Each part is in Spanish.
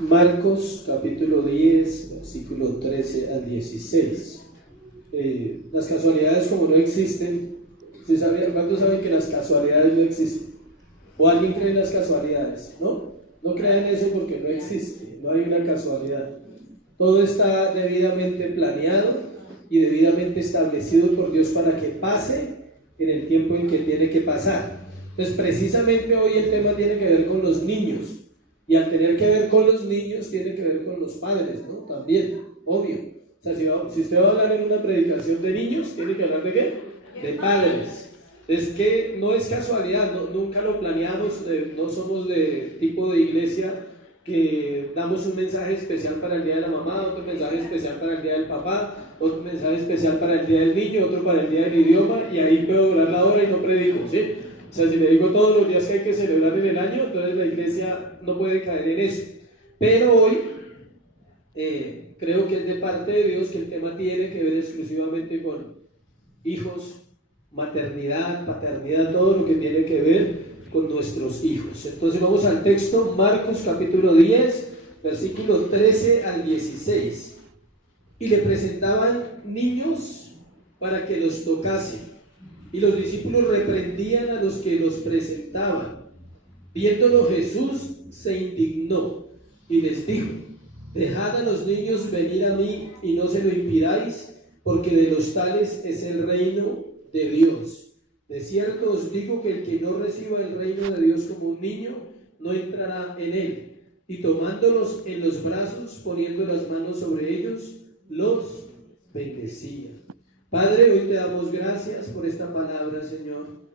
Marcos capítulo 10, versículo 13 al 16. Las casualidades como no existen. ¿Cuántos saben que las casualidades no existen? ¿O alguien cree en las casualidades? No crean eso porque no existe, no hay una casualidad. Todo está debidamente planeado y debidamente establecido por Dios para que pase en el tiempo en que tiene que pasar. Entonces precisamente hoy el tema tiene que ver con los niños, y al tener que ver con los niños tiene que ver con los padres, ¿no? También, obvio. O sea, si usted va a hablar en una predicación de niños, tiene que hablar de ¿qué? De padres. Es que no es casualidad, nunca lo planeamos, no somos de tipo de iglesia que damos un mensaje especial para el día de la mamá, otro mensaje especial para el día del papá, otro mensaje especial para el día del niño, otro para el día del idioma, y ahí puedo durar la hora y no predico, ¿sí? O sea, si le digo todos los días que hay que celebrar en el año, entonces la iglesia no puede caer en eso. Pero hoy creo que es de parte de Dios que el tema tiene que ver exclusivamente con hijos, maternidad, paternidad, todo lo que tiene que ver con nuestros hijos. Entonces vamos al texto, Marcos capítulo 10, versículo 13 al 16. Y le presentaban niños para que los tocase, y los discípulos reprendían a los que los presentaban. Viéndolo Jesús se indignó y les dijo: dejad a los niños venir a mí y no se lo impidáis, porque de los tales es el reino de Dios. De cierto os digo que el que no reciba el reino de Dios como un niño, no entrará en él. Y tomándolos en los brazos, poniendo las manos sobre ellos, los bendecía. Padre, hoy te damos gracias por esta palabra, Señor.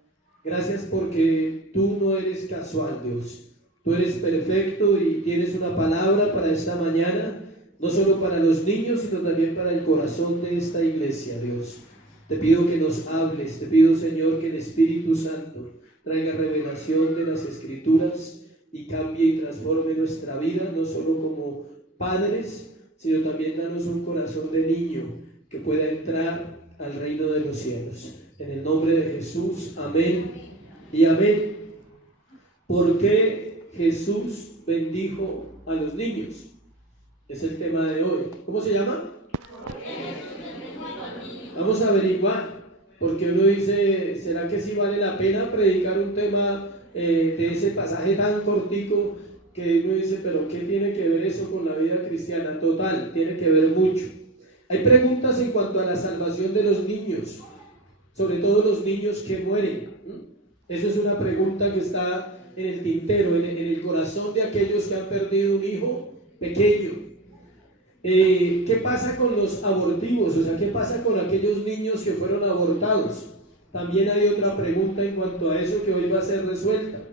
Gracias porque tú no eres casual, Dios. Tú eres perfecto y tienes una palabra para esta mañana, no solo para los niños, sino también para el corazón de esta iglesia, Dios. Te pido que nos hables, te pido, Señor, que el Espíritu Santo traiga revelación de las Escrituras y cambie y transforme nuestra vida, no solo como padres, sino también danos un corazón de niño que pueda entrar al reino de los cielos. En el nombre de Jesús, amén y amén. ¿Por qué Jesús bendijo a los niños? Es el tema de hoy. ¿Cómo se llama? Vamos a averiguar, porque uno dice, ¿será que sí vale la pena predicar un tema de ese pasaje tan cortico? Que uno dice, pero ¿qué tiene que ver eso con la vida cristiana? Total, tiene que ver mucho. Hay preguntas en cuanto a la salvación de los niños, sobre todo los niños que mueren. Eso es una pregunta que está en el tintero, en el corazón de aquellos que han perdido un hijo pequeño. ¿Qué pasa con los abortivos? O sea, ¿qué pasa con aquellos niños que fueron abortados? También hay otra pregunta en cuanto a eso que hoy va a ser resuelta.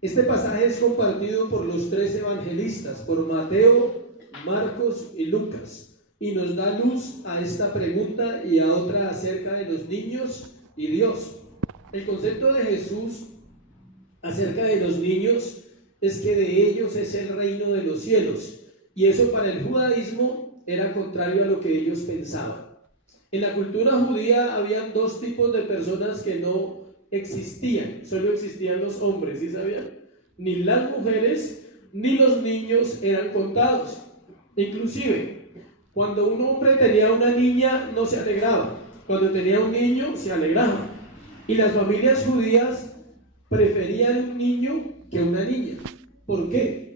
Este pasaje es compartido por los 3 evangelistas, por Mateo, Marcos y Lucas, y nos da luz a esta pregunta y a otra acerca de los niños y Dios. El concepto de Jesús acerca de los niños es que de ellos es el reino de los cielos. Y eso para el judaísmo era contrario a lo que ellos pensaban. En la cultura judía habían 2 tipos de personas que no existían, solo existían los hombres, ¿sí sabían? Ni las mujeres ni los niños eran contados. Inclusive, cuando un hombre tenía una niña no se alegraba, cuando tenía un niño se alegraba. Y las familias judías preferían un niño que una niña. ¿Por qué?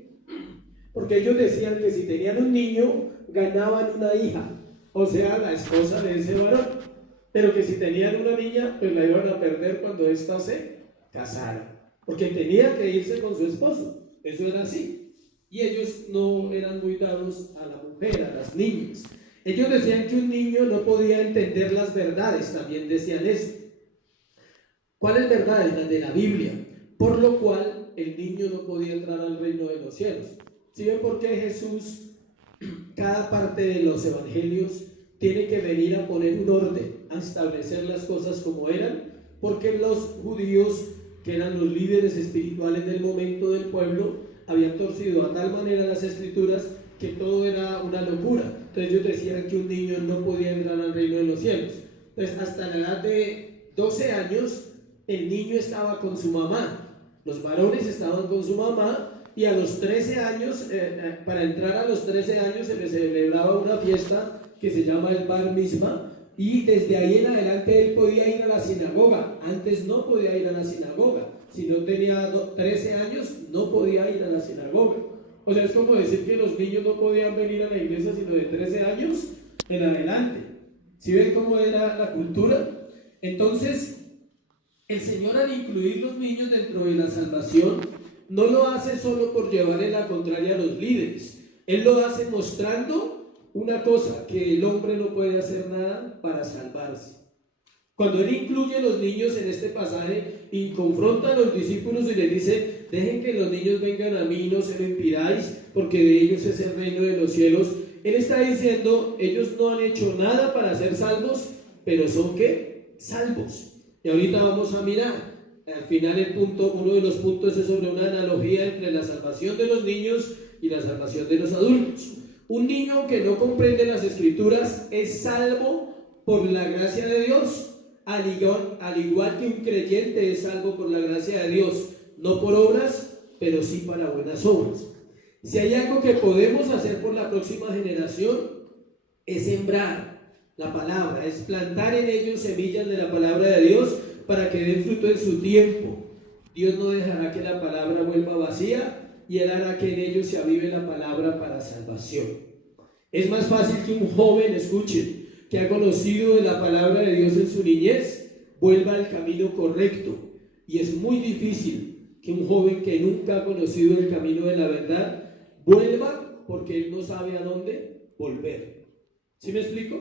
Porque ellos decían que si tenían un niño, ganaban una hija, o sea, la esposa de ese varón. Pero que si tenían una niña, pues la iban a perder cuando ésta se casara, porque tenía que irse con su esposo. Eso era así. Y ellos no eran muy dados a la mujer, a las niñas. Ellos decían que un niño no podía entender las verdades, también decían eso. ¿Cuáles verdades? Las de la Biblia. Por lo cual, el niño no podía entrar al reino de los cielos. ¿Sí ven por qué Jesús, cada parte de los evangelios, tiene que venir a poner un orden, a establecer las cosas como eran? Porque los judíos, que eran los líderes espirituales del momento del pueblo, habían torcido a tal manera las escrituras que todo era una locura. Entonces ellos decían que un niño no podía entrar al reino de los cielos. Entonces hasta la edad de 12 años, el niño estaba con su mamá. Los varones estaban con su mamá y a los 13 años, para entrar a los 13 años se le celebraba una fiesta que se llama el Bar Mitzvah, y desde ahí en adelante él podía ir a la sinagoga. Antes no podía ir a la sinagoga. Si no tenía 13 años, no podía ir a la sinagoga. O sea, es como decir que los niños no podían venir a la iglesia sino de 13 años en adelante. ¿Sí ven cómo era la cultura? Entonces, el Señor, al incluir los niños dentro de la salvación, no lo hace solo por llevarle la contraria a los líderes. Él lo hace mostrando una cosa, que el hombre no puede hacer nada para salvarse. Cuando Él incluye a los niños en este pasaje y confronta a los discípulos y les dice: dejen que los niños vengan a mí, no se lo impidáis, porque de ellos es el reino de los cielos. Él está diciendo: ellos no han hecho nada para ser salvos, pero son ¿qué? Salvos. Y ahorita vamos a mirar. Al final uno de los puntos es sobre una analogía entre la salvación de los niños y la salvación de los adultos. Un niño que no comprende las escrituras es salvo por la gracia de Dios, al igual que un creyente es salvo por la gracia de Dios, no por obras, pero sí para buenas obras. Si hay algo que podemos hacer por la próxima generación, es sembrar la palabra, es plantar en ellos semillas de la palabra de Dios para que den fruto en su tiempo. Dios no dejará que la palabra vuelva vacía, y Él hará que en ellos se avive la palabra para salvación. Es más fácil que un joven, escuche, que ha conocido de la palabra de Dios en su niñez, vuelva al camino correcto. Y es muy difícil que un joven que nunca ha conocido el camino de la verdad vuelva, porque él no sabe a dónde volver. ¿Sí me explico?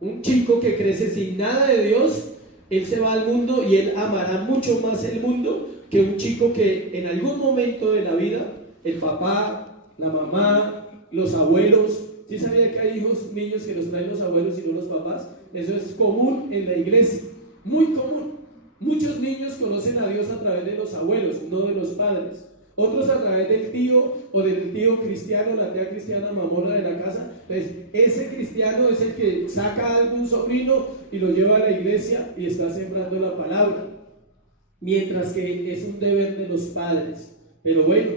Un chico que crece sin nada de Dios, él se va al mundo y él amará mucho más el mundo que un chico que en algún momento de la vida, el papá, la mamá, los abuelos. ¿Sí sabía que hay niños que los traen los abuelos y no los papás? Eso es común en la iglesia, muy común. Muchos niños conocen a Dios a través de los abuelos, no de los padres. Otros a través del tío o del tío cristiano, la tía cristiana mamona de la casa. Entonces, ese cristiano es el que saca a algún sobrino y lo lleva a la iglesia y está sembrando la palabra. Mientras que es un deber de los padres. Pero bueno,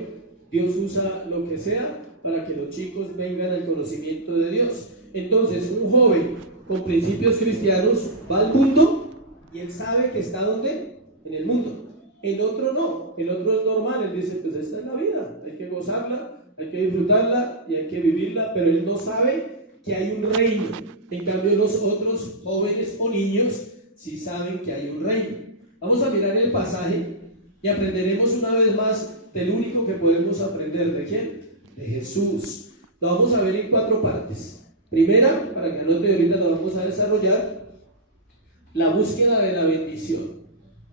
Dios usa lo que sea para que los chicos vengan al conocimiento de Dios. Entonces, un joven con principios cristianos va al mundo y él sabe que está ¿dónde? En el mundo. El otro no, el otro es normal, él dice: pues esta es la vida, hay que gozarla, hay que disfrutarla y hay que vivirla, pero él no sabe que hay un reino. En cambio, los otros jóvenes o niños sí saben que hay un reino. Vamos a mirar el pasaje y aprenderemos una vez más del único que podemos aprender. ¿De quién? De Jesús. Lo vamos a ver en 4 partes. Primera, para que anote, ahorita lo vamos a desarrollar, la búsqueda de la bendición.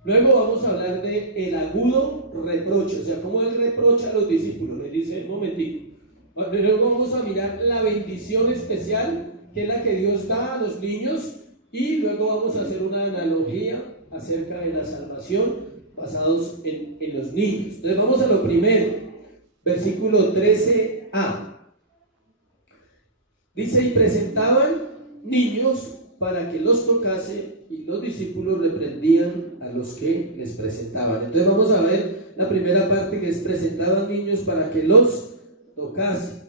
Luego vamos a hablar de el agudo reproche, o sea, cómo Él reprocha a los discípulos. Les dice: un momentito. Luego vamos a mirar la bendición especial, que es la que Dios da a los niños, y luego vamos a hacer una analogía acerca de la salvación basados en los niños. Entonces vamos a lo primero, versículo 13a. Dice: y presentaban niños para que los tocase, y los discípulos reprendían a los que les presentaban. Entonces vamos a ver la primera parte, que es: presentaban niños para que los tocase.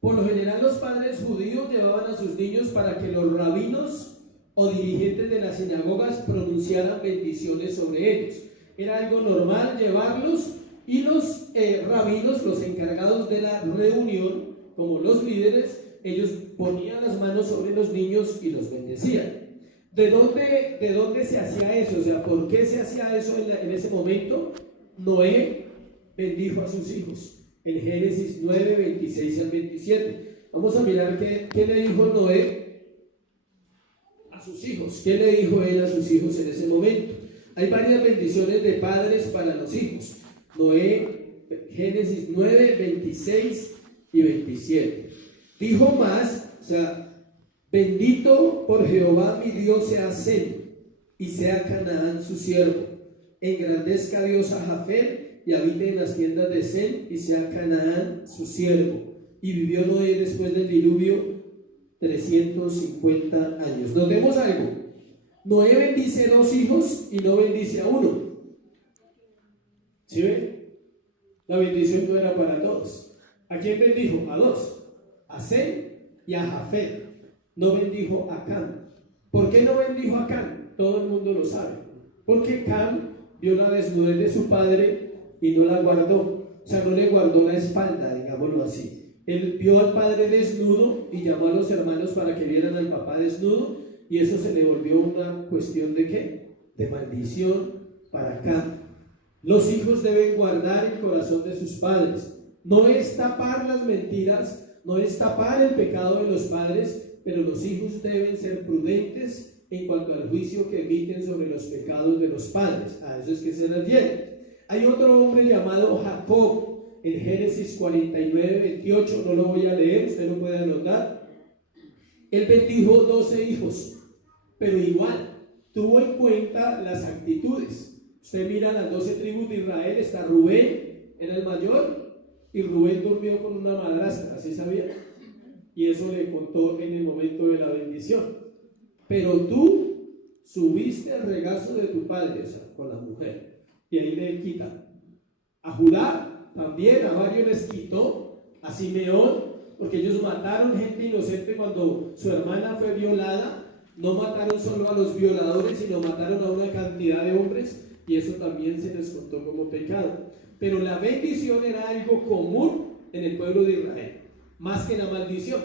Por lo general, los padres judíos llevaban a sus niños para que los rabinos o dirigentes de las sinagogas pronunciaran bendiciones sobre ellos. Era algo normal llevarlos, y los rabinos, los encargados de la reunión, como los líderes, ellos ponían las manos sobre los niños y los bendecían. ¿De dónde se hacía eso? O sea, ¿por qué se hacía eso en ese momento? Noé bendijo a sus hijos en Génesis 9, 26 al 27. Vamos a mirar qué le dijo Noé a sus hijos. ¿Qué le dijo él a sus hijos en ese momento? Hay varias bendiciones de padres para los hijos. Noé, Génesis 9, 26 y 27. Dijo más, o sea: bendito por Jehová mi Dios sea Sem, y sea Canaán su siervo. Engrandezca Dios a Jafet, y habite en las tiendas de Sem, y sea Canaán su siervo. Y vivió Noé después del diluvio 350 años. Notemos algo: Noé bendice 2 hijos y no bendice a uno. ¿Sí ven? La bendición no era para todos. ¿A quién bendijo? A dos, a Sem y a Jafet. No bendijo a Cam. ¿Por qué no bendijo a Cam? Todo el mundo lo sabe. Porque Cam vio la desnudez de su padre y no la guardó. O sea, no le guardó la espalda, digámoslo así. Él vio al padre desnudo y llamó a los hermanos para que vieran al papá desnudo, y eso se le volvió una cuestión de ¿qué? De maldición para Cam. Los hijos deben guardar el corazón de sus padres. No es tapar las mentiras, no es tapar el pecado de los padres, pero los hijos deben ser prudentes en cuanto al juicio que emiten sobre los pecados de los padres. A eso es que se refiere. Hay otro hombre llamado Jacob, en Génesis 49, 28, no lo voy a leer, usted lo puede anotar. Él bendijo 12 hijos, pero igual tuvo en cuenta las actitudes. Usted mira las 12 tribus de Israel, está Rubén, era el mayor, y Rubén durmió con una madrastra, ¿así sabía? Y eso le contó en el momento de la bendición. Pero tú subiste al regazo de tu padre, o sea, con la mujer, y ahí le quita. A Judá también, a varios les quitó, a Simeón, porque ellos mataron gente inocente cuando su hermana fue violada. No mataron solo a los violadores, sino mataron a una cantidad de hombres, y eso también se les contó como pecado. Pero la bendición era algo común en el pueblo de Israel, más que la maldición.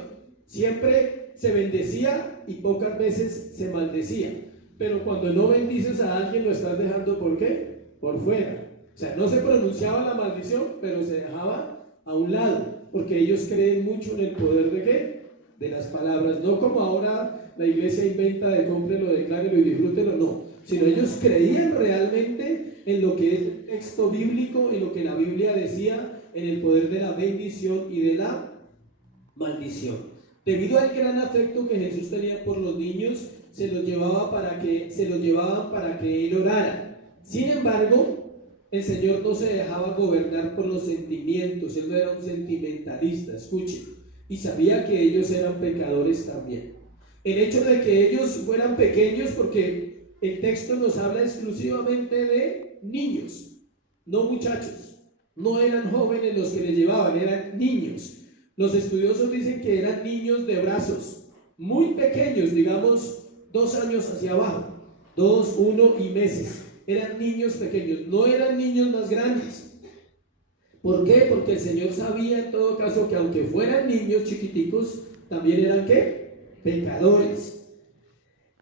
Siempre se bendecía y pocas veces se maldecía. Pero cuando no bendices a alguien, lo estás dejando ¿por qué? Por fuera. O sea, no se pronunciaba la maldición, pero se dejaba a un lado, porque ellos creen mucho en el poder ¿de qué? De las palabras. No como ahora la iglesia inventa de cómprelo, declárelo y disfrútelo, no. Sino ellos creían realmente en lo que es el texto bíblico, en lo que la Biblia decía, en el poder de la bendición y de la maldición. Debido al gran afecto que Jesús tenía por los niños, se los llevaban para que él orara. Sin embargo, el Señor no se dejaba gobernar por los sentimientos. Él no era un sentimentalista, escuchen, y sabía que ellos eran pecadores también. El hecho de que ellos fueran pequeños, porque el texto nos habla exclusivamente de niños, no muchachos. No eran jóvenes los que le llevaban, eran niños. Los estudiosos dicen que eran niños de brazos, muy pequeños, digamos 2 años hacia abajo, 2, 1 y meses. Eran niños pequeños, no eran niños más grandes. ¿Por qué? Porque el Señor sabía en todo caso que aunque fueran niños chiquiticos, también eran ¿qué? Pecadores.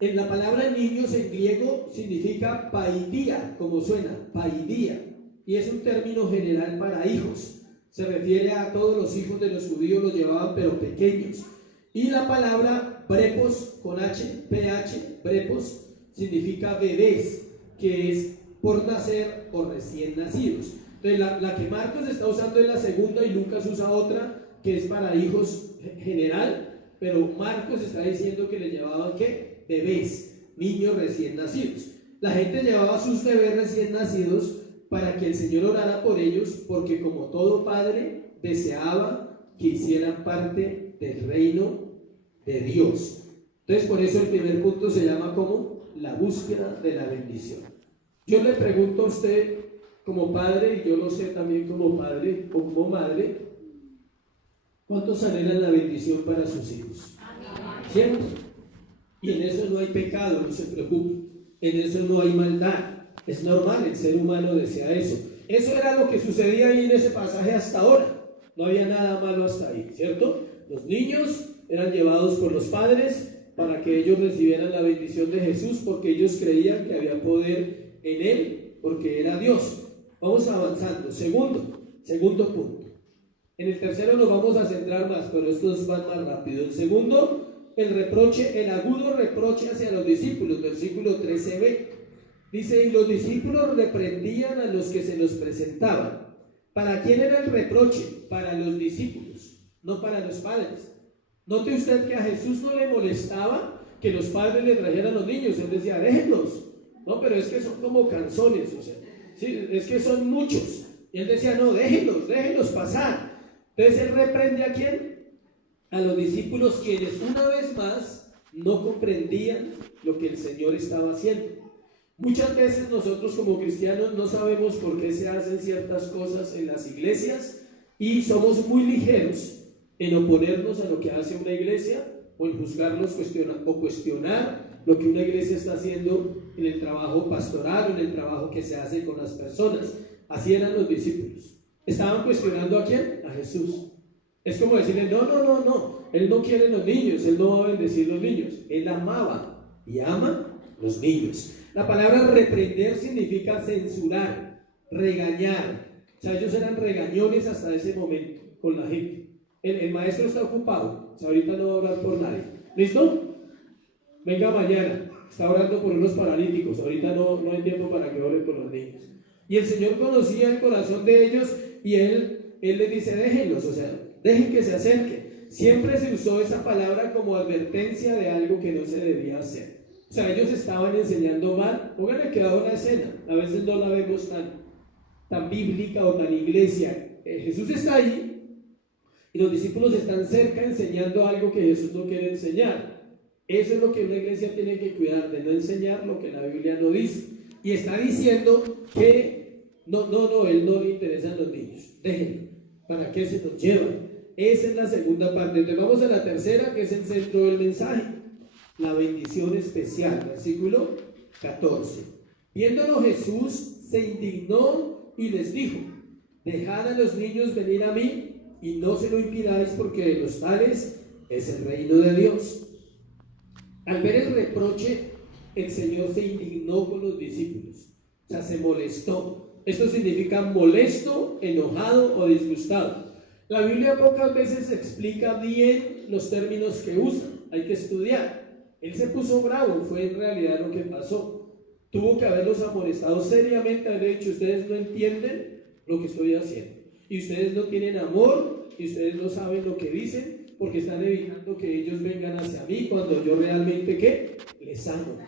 En la palabra niños en griego significa paidia, como suena, paidia, y es un término general para hijos. Se refiere a todos los hijos de los judíos, los llevaban pero pequeños. Y la palabra brepos con H, PH, brepos, significa bebés, que es por nacer o recién nacidos. Entonces la que Marcos está usando es la segunda y Lucas usa otra que es para hijos general, pero Marcos está diciendo que le llevaban ¿qué? Bebés, niños recién nacidos. La gente llevaba a sus bebés recién nacidos para que el Señor orara por ellos, porque como todo padre deseaba que hicieran parte del reino de Dios. Entonces por eso el primer punto se llama como la búsqueda de la bendición. Yo le pregunto a usted como padre, y yo lo sé también como padre o como madre, ¿cuántos anhelan la bendición para sus hijos? Siempre. Y en eso no hay pecado, no se preocupe. En eso no hay maldad. Es normal, el ser humano desea eso. Eso era lo que sucedía ahí en ese pasaje hasta ahora. No había nada malo hasta ahí, ¿cierto? Los niños eran llevados por los padres para que ellos recibieran la bendición de Jesús, porque ellos creían que había poder en él, porque era Dios. Vamos avanzando. Segundo punto. En el tercero nos vamos a centrar más, pero estos van más rápido. El segundo, el reproche, el agudo reproche hacia los discípulos, versículo 13b. Dice, y los discípulos reprendían a los que se los presentaban. ¿Para quién era el reproche? Para los discípulos, no para los padres. Note usted que a Jesús no le molestaba que los padres le trajeran a los niños. Él decía, déjenlos. No, pero es que son como canzones, o sea, sí, es que son muchos. Y él decía, no, déjenlos pasar. Entonces él reprende ¿a quién? A los discípulos, quienes una vez más no comprendían lo que el Señor estaba haciendo. Muchas veces nosotros como cristianos no sabemos por qué se hacen ciertas cosas en las iglesias y somos muy ligeros en oponernos a lo que hace una iglesia o en juzgarlos o cuestionar lo que una iglesia está haciendo en el trabajo pastoral o en el trabajo que se hace con las personas. Así eran los discípulos. ¿Estaban cuestionando a quién? A Jesús. Es como decirle, no, Él no quiere los niños, Él no va a bendecir los niños. Él amaba y ama los niños. La palabra reprender significa censurar, regañar. O sea, ellos eran regañones hasta ese momento con la gente. El maestro está ocupado, o sea, ahorita no va a orar por nadie. ¿Listo? Venga mañana, está orando por unos paralíticos, ahorita no hay tiempo para que ore por los niños. Y el Señor conocía el corazón de ellos y Él les dice, déjenlos, o sea, dejen que se acerquen. Siempre se usó esa palabra como advertencia de algo que no se debía hacer. O sea, ellos estaban enseñando mal. Pónganle cuidado a la escena, a veces no la vemos tan bíblica o tan iglesia. Jesús está ahí y los discípulos están cerca enseñando algo que Jesús no quiere enseñar. Eso es lo que una iglesia tiene que cuidar, de no enseñar lo que la Biblia no dice. Y está diciendo que Él no le interesan los niños, déjenlo, ¿para qué se los llevan? Esa es la segunda parte. Entonces vamos a la tercera, que es el centro del mensaje, la bendición especial, versículo 14. Viéndolo Jesús se indignó y les dijo, dejad a los niños venir a mí y no se lo impidáis, porque de los tales es el reino de Dios. Al ver el reproche, el Señor se indignó con los discípulos, o sea, se molestó. Esto significa molesto, enojado o disgustado. La Biblia pocas veces explica bien los términos que usa, hay que estudiar. Él se puso bravo, fue en realidad lo que pasó. Tuvo que haberlos amonestado seriamente, haber dicho, ustedes no entienden lo que estoy haciendo, y ustedes no tienen amor, y ustedes no saben lo que dicen, porque están evitando que ellos vengan hacia mí cuando yo realmente, ¿qué? Les amo.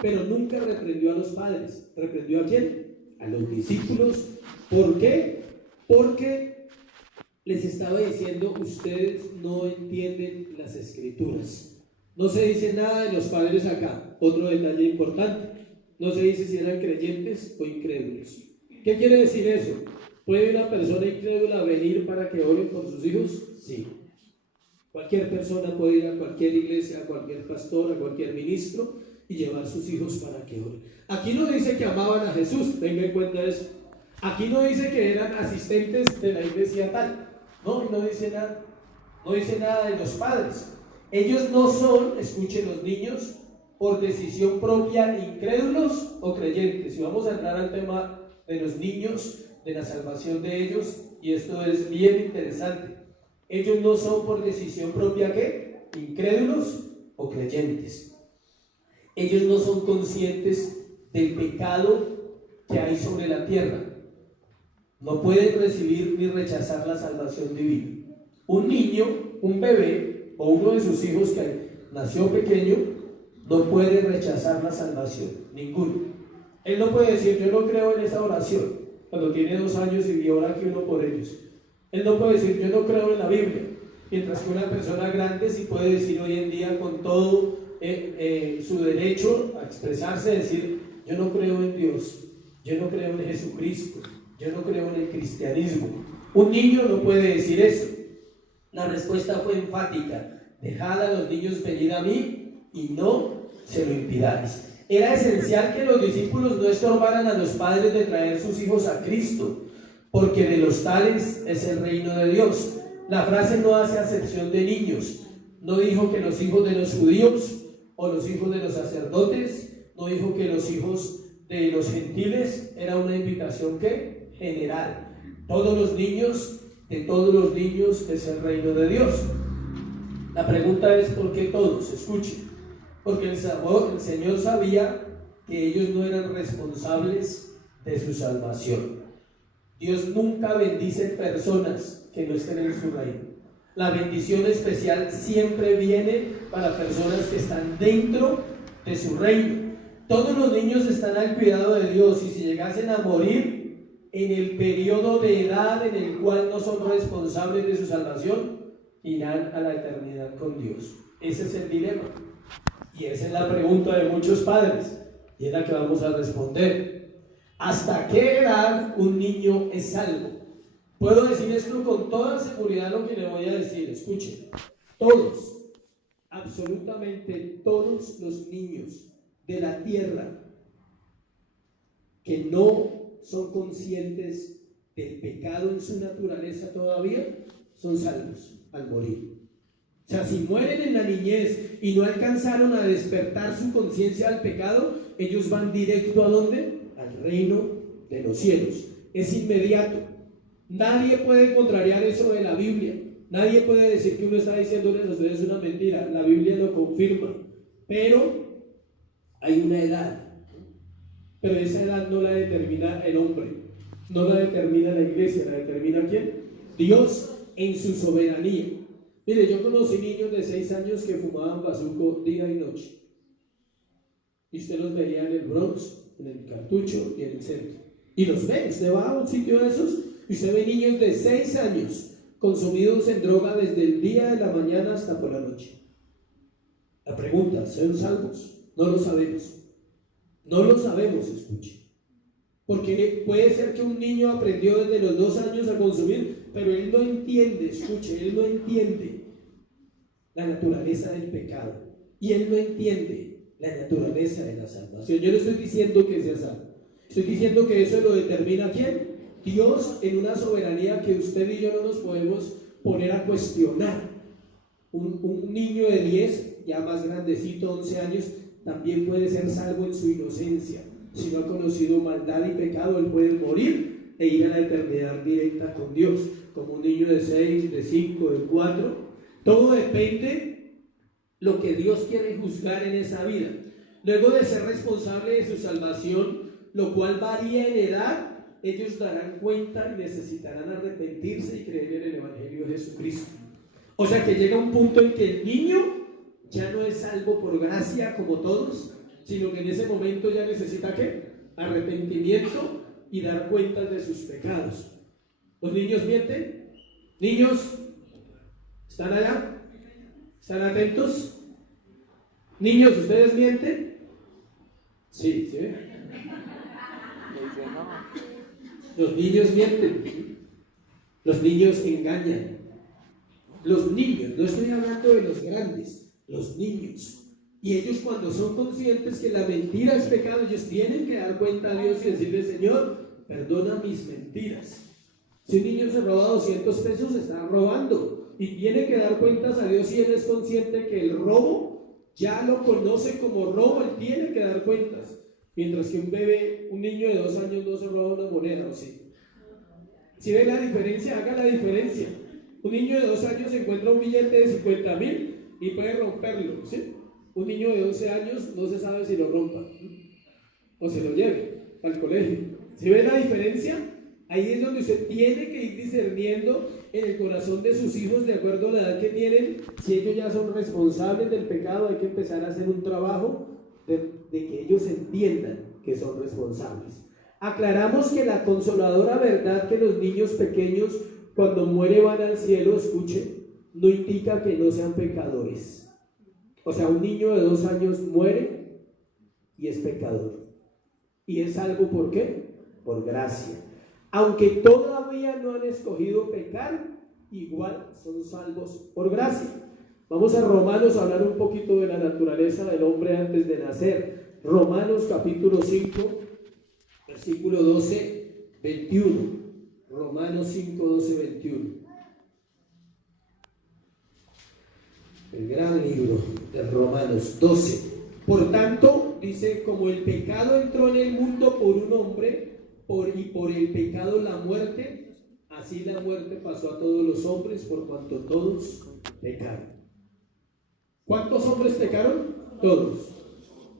Pero nunca reprendió a los padres. ¿Reprendió a quién? A los discípulos. ¿Por qué? Porque les estaba diciendo, ustedes no entienden las escrituras. No se dice nada de los padres acá. Otro detalle importante, no se dice si eran creyentes o incrédulos. ¿Qué quiere decir eso? ¿Puede una persona incrédula venir para que oren por sus hijos? Sí. Cualquier persona puede ir a cualquier iglesia, a cualquier pastor, a cualquier ministro y llevar sus hijos para que oren. Aquí no dice que amaban a Jesús, tenga en cuenta eso. Aquí no dice que eran asistentes de la iglesia tal. No dice nada. No dice nada de los padres. Ellos no son, escuchen los niños, por decisión propia incrédulos o creyentes. Y vamos a entrar al tema de los niños, de la salvación de ellos, y esto es bien interesante. Ellos no son por decisión propia, ¿qué? Incrédulos o creyentes. Ellos no son conscientes del pecado que hay sobre la tierra. No pueden recibir ni rechazar la salvación divina. Un niño, un bebé o uno de sus hijos que nació pequeño no puede rechazar la salvación, ninguno. Él no puede decir, yo no creo en esa oración, cuando tiene 2 años y ora que uno por ellos. Él no puede decir, yo no creo en la Biblia, mientras que una persona grande sí puede decir hoy en día con todo su derecho a expresarse, decir, yo no creo en Dios, yo no creo en Jesucristo, yo no creo en el cristianismo. Un niño no puede decir eso. La respuesta fue enfática, dejad a los niños venir a mí y no se lo impidáis. Era esencial que los discípulos no estorbaran a los padres de traer sus hijos a Cristo, porque de los tales es el reino de Dios. La frase no hace acepción de niños. No dijo que los hijos de los judíos o los hijos de los sacerdotes, no dijo que los hijos de los gentiles. Era una invitación que general. Todos los niños, de todos los niños es el reino de Dios. La pregunta es ¿por qué todos? Escuchen. Porque el Señor sabía que ellos no eran responsables de su salvación. Dios nunca bendice personas que no estén en su reino. La bendición especial siempre viene para personas que están dentro de su reino. Todos los niños están al cuidado de Dios, y si llegasen a morir en el periodo de edad en el cual no son responsables de su salvación, irán a la eternidad con Dios. Ese es el dilema. Y esa es la pregunta de muchos padres. Y es la que vamos a responder. ¿Hasta qué edad un niño es salvo? Puedo decir esto con toda seguridad lo que le voy a decir. Escuchen, todos, absolutamente todos los niños de la tierra que no son conscientes del pecado en su naturaleza todavía, son salvos al morir. O sea, si mueren en la niñez y no alcanzaron a despertar su conciencia al pecado, ellos van directo ¿a dónde? Al reino de los cielos. Es inmediato. Nadie puede contrariar eso de la Biblia. Nadie puede decir que uno está diciéndoles a ustedes una mentira. La Biblia lo confirma. Pero hay una edad. Pero esa edad no la determina el hombre, no la determina la iglesia, la determina ¿quién? Dios en su soberanía. Mire, yo conocí niños de 6 años que fumaban bazuco día y noche. Y usted los veía en el Bronx, en el Cartucho y en el centro. Y los ve, usted va a un sitio de esos y usted ve niños de 6 años consumidos en droga desde el día de la mañana hasta por la noche. La pregunta, ¿son salvos? No lo sabemos. No lo sabemos, escuche. Porque puede ser que un niño aprendió desde los 2 años a consumir, pero él no entiende, escuche, él no entiende la naturaleza del pecado. Y él no entiende la naturaleza de la salvación. Yo no estoy diciendo que sea salvo. Estoy diciendo que eso lo determina ¿quién? Dios, en una soberanía que usted y yo no nos podemos poner a cuestionar. Un niño de 10, ya más grandecito, 11 años, también puede ser salvo en su inocencia. Si no ha conocido maldad y pecado, él puede morir e ir a la eternidad directa con Dios, como un niño de 6, de 5, de 4. Todo depende lo que Dios quiere juzgar en esa vida. Luego de ser responsable de su salvación, lo cual varía en edad, ellos darán cuenta y necesitarán arrepentirse y creer en el Evangelio de Jesucristo. O sea que llega un punto en que el niño ya no es salvo por gracia como todos, sino que en ese momento ya necesita ¿qué? Arrepentimiento y dar cuentas de sus pecados. ¿Los niños mienten? ¿Niños? ¿Están allá? ¿Están atentos? ¿Niños, ustedes mienten? Sí, ¿sí? Los niños mienten. Los niños engañan. Los niños, no estoy hablando de los grandes. Los niños, y ellos cuando son conscientes que la mentira es pecado, ellos tienen que dar cuenta a Dios y decirle: Señor, perdona mis mentiras. Si un niño se roba 200 pesos, está robando y tiene que dar cuentas a Dios. Si él es consciente que el robo ya lo conoce como robo, él tiene que dar cuentas. Mientras que un bebé, un niño de 2 años no se roba una moneda, ¿o sí? Si ve la diferencia, haga la diferencia. Un niño de 2 años encuentra un billete de 50,000 y puede romperlo, ¿sí? Un niño de 11 años no se sabe si lo rompa o se lo lleve al colegio. ¿Sí ve la diferencia? Ahí es donde usted tiene que ir discerniendo en el corazón de sus hijos de acuerdo a la edad que tienen. Si ellos ya son responsables del pecado, hay que empezar a hacer un trabajo de que ellos entiendan que son responsables. Aclaramos que la consoladora verdad que los niños pequeños cuando mueren van al cielo, escuchen, no indica que no sean pecadores. O sea, un niño de 2 años muere y es pecador. ¿Y es salvo por qué? Por gracia. Aunque todavía no han escogido pecar, igual son salvos por gracia. Vamos a Romanos a hablar un poquito de la naturaleza del hombre antes de nacer. Romanos capítulo 5, versículo 12, 21. Romanos 5, 12, 21. El gran libro de Romanos 12. Por tanto, dice, como el pecado entró en el mundo por un hombre, y por el pecado la muerte, así la muerte pasó a todos los hombres por cuanto todos pecaron. ¿Cuántos hombres pecaron? Todos.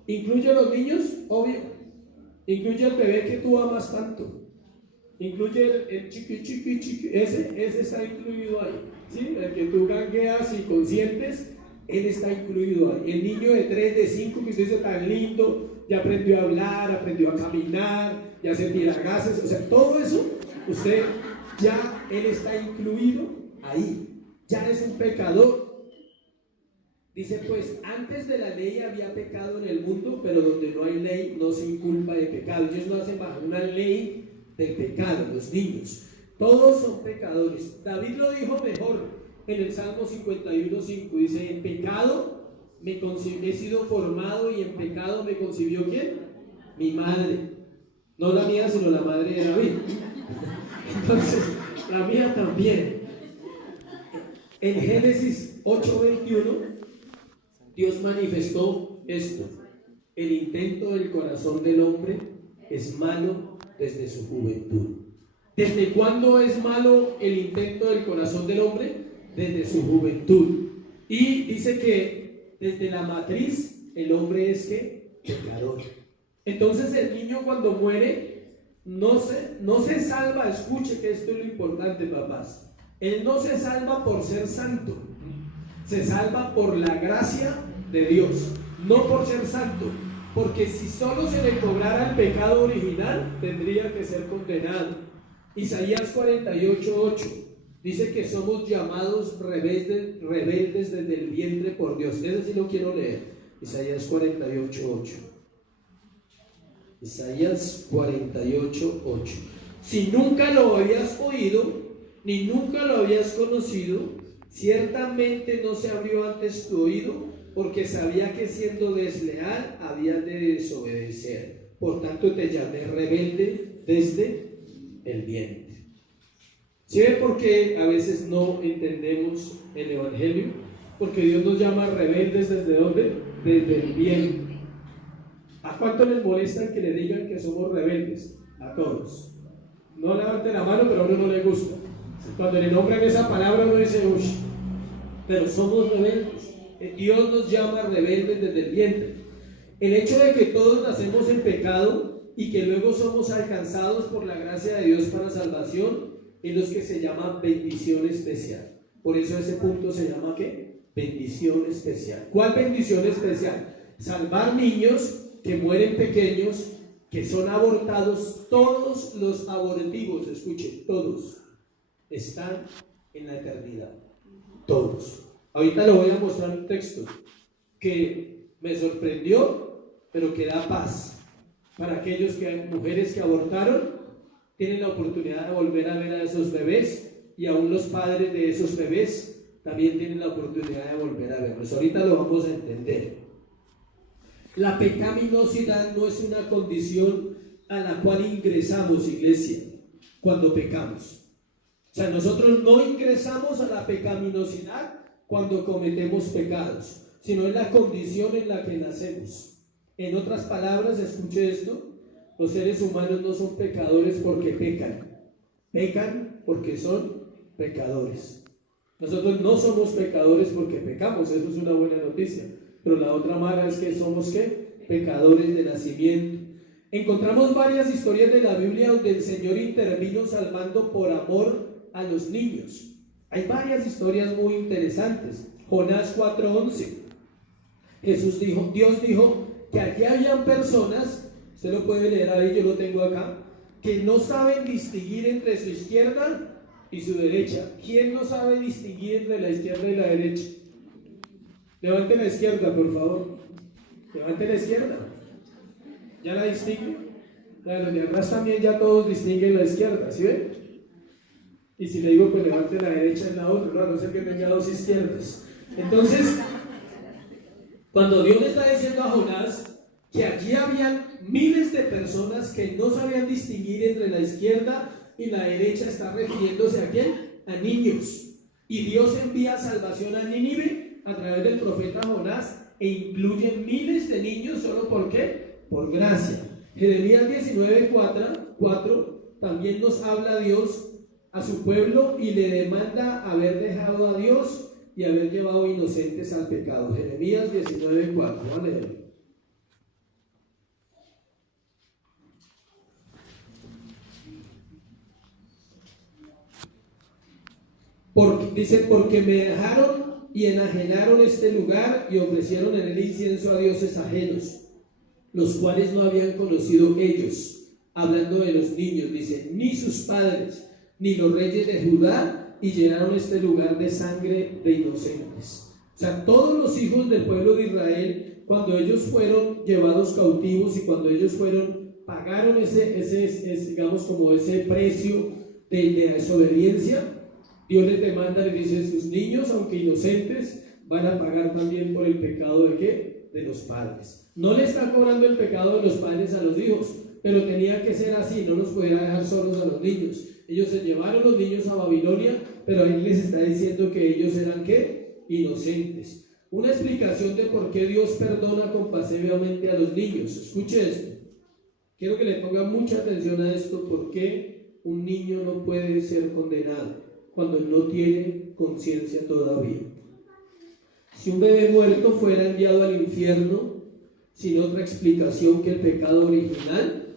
¿Incluye a los niños? Obvio. ¿Incluye al bebé que tú amas tanto? ¿Incluye el chiqui? Ese está incluido ahí, ¿sí? El que tú gangueas y consientes, él está incluido ahí. El niño de 3, de 5 que usted dice tan lindo, ya aprendió a hablar, aprendió a caminar, ya se tira gases, o sea, todo eso, usted ya, él está incluido ahí. Ya es un pecador. Dice, pues antes de la ley había pecado en el mundo, pero donde no hay ley no se inculpa de pecado. Ellos no hacen bajo una ley del pecado, los niños. Todos son pecadores. David lo dijo mejor en el Salmo 51:5. Dice, en pecado he sido formado y en pecado me concibió ¿quién? Mi madre. No la mía, sino la madre de David. Entonces, la mía también. En Génesis 8:21 Dios manifestó esto: el intento del corazón del hombre es malo desde su juventud. ¿Desde cuándo es malo el intento del corazón del hombre? Desde su juventud. Y dice que desde la matriz el hombre es ¿qué? Pecador. Entonces el niño cuando muere no se salva. Escuche que esto es lo importante, papás. Él no se salva por ser santo, se salva por la gracia de Dios, no por ser santo, porque si solo se le cobrara el pecado original, tendría que ser condenado. Isaías 48:8 dice que somos llamados rebeldes desde el vientre por Dios. Ese sí lo quiero leer. Isaías 48:8. Isaías 48:8. Si nunca lo habías oído, ni nunca lo habías conocido, ciertamente no se abrió antes tu oído, porque sabía que siendo desleal habías de desobedecer. Por tanto te llamé rebelde desde el vientre. ¿Sí ven por qué a veces no entendemos el Evangelio? Porque Dios nos llama rebeldes ¿desde dónde? Desde el vientre. ¿A cuánto les molesta que le digan que somos rebeldes? A todos. No levanten la mano, pero a uno no le gusta. Cuando le nombran esa palabra uno dice, uy, pero somos rebeldes. Dios nos llama rebeldes desde el vientre. El hecho de que todos nacemos en pecado y que luego somos alcanzados por la gracia de Dios para salvación es lo que se llama bendición especial. Por eso ese punto se llama ¿qué? Bendición especial. ¿Cuál bendición especial? Salvar niños que mueren pequeños, que son abortados. Todos los abortivos, escuchen, todos están en la eternidad. Todos. Ahorita le voy a mostrar un texto que me sorprendió, pero que da paz para aquellos mujeres que abortaron. Tienen la oportunidad de volver a ver a esos bebés, y aún los padres de esos bebés también tienen la oportunidad de volver a verlos. Ahorita lo vamos a entender. La pecaminosidad no es una condición a la cual ingresamos, iglesia, cuando pecamos. O sea, nosotros no ingresamos a la pecaminosidad cuando cometemos pecados, sino es la condición en la que nacemos. En otras palabras, escuche esto: los seres humanos no son pecadores porque pecan, pecan porque son pecadores. Nosotros no somos pecadores porque pecamos, eso es una buena noticia, pero la otra mala es que somos ¿qué? Pecadores de nacimiento. Encontramos varias historias de la Biblia donde el Señor intervino salvando por amor a los niños. Hay varias historias muy interesantes. Jonás 4:11. Dios dijo que aquí habían personas, usted lo puede leer ahí, yo lo tengo acá, que no saben distinguir entre su izquierda y su derecha. ¿Quién no sabe distinguir entre la izquierda y la derecha? Levante la izquierda, por favor. Levante la izquierda. ¿Ya la distingue? La de los de atrás también ya todos distinguen la izquierda, ¿sí ven? Y si le digo pues levante la derecha en la otra, no sé que tenga dos izquierdas. Entonces, cuando Dios le está diciendo a Jonás que aquí habían miles de personas que no sabían distinguir entre la izquierda y la derecha, está refiriéndose a ¿quién? A niños. Y Dios envía salvación a Nínive a través del profeta Jonás e incluye miles de niños. ¿Solo por qué? Por gracia. Jeremías 19:4 también nos habla Dios a su pueblo y le demanda haber dejado a Dios y haber llevado inocentes al pecado. Jeremías 19:4, ¿vale? Dice, porque me dejaron y enajenaron este lugar y ofrecieron en él incienso a dioses ajenos, los cuales no habían conocido ellos. Hablando de los niños, dice, ni sus padres, ni los reyes de Judá, y llenaron este lugar de sangre de inocentes. O sea, todos los hijos del pueblo de Israel, cuando ellos fueron llevados cautivos y cuando ellos pagaron digamos, como ese precio de desobediencia, Dios les demanda, les dice: sus niños, aunque inocentes, van a pagar también por el pecado ¿de qué? De los padres. No le está cobrando el pecado de los padres a los hijos, pero tenía que ser así, no nos podía dejar solos a los niños. Ellos se llevaron los niños a Babilonia, pero ahí les está diciendo que ellos eran ¿qué? Inocentes. Una explicación de por qué Dios perdona compasivamente a los niños. Escuche esto. Quiero que le ponga mucha atención a esto. ¿Por qué un niño no puede ser condenado cuando él no tiene conciencia todavía? Si un bebé muerto fuera enviado al infierno sin otra explicación que el pecado original,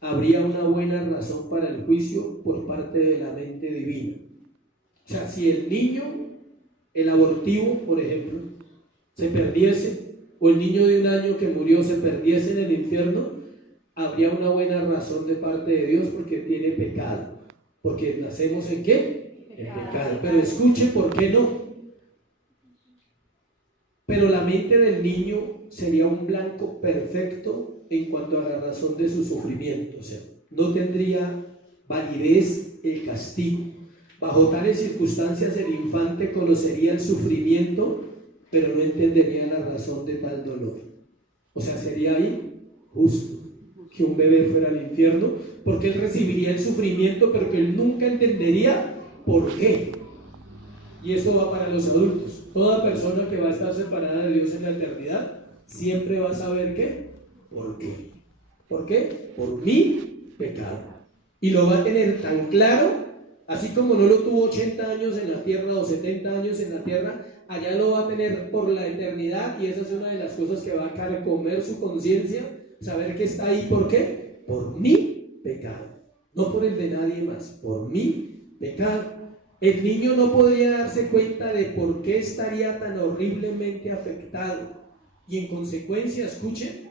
habría una buena razón para el juicio por parte de la mente divina. O sea, si el niño, el abortivo, por ejemplo, se perdiese, o el niño de 1 año que murió se perdiese en el infierno, habría una buena razón de parte de Dios, porque tiene pecado. Porque nacemos ¿en qué? En pecado. Pero escuche por qué no. Pero la mente del niño sería un blanco perfecto en cuanto a la razón de su sufrimiento. O sea, no tendría validez el castigo. Bajo tales circunstancias, el infante conocería el sufrimiento, pero no entendería la razón de tal dolor. O sea, sería ahí justo que un bebé fuera al infierno, porque él recibiría el sufrimiento, pero que él nunca entendería por qué. Y eso va para los adultos. Toda persona que va a estar separada de Dios en la eternidad siempre va a saber ¿qué? ¿Por qué? ¿Por qué? Por mi pecado. Y lo va a tener tan claro, así como no lo tuvo 80 años en la tierra o 70 años en la tierra, allá lo va a tener por la eternidad. Y esa es una de las cosas que va a carcomer su conciencia, saber que está ahí. ¿Por qué? Por mi pecado, no por el de nadie más, por mi pecado. El niño no podría darse cuenta de por qué estaría tan horriblemente afectado, y en consecuencia, escuchen,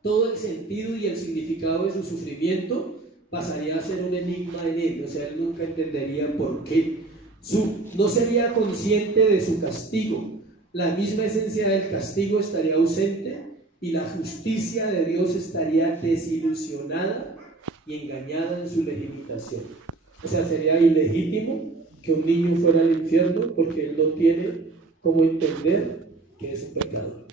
todo el sentido y el significado de su sufrimiento pasaría a ser un enigma en él. O sea, él nunca entendería por qué. No sería consciente de su castigo. La misma esencia del castigo estaría ausente, y la justicia de Dios estaría desilusionada y engañada en su legitimación. O sea, sería ilegítimo que un niño fuera al infierno, porque él no tiene cómo entender que es un pecador.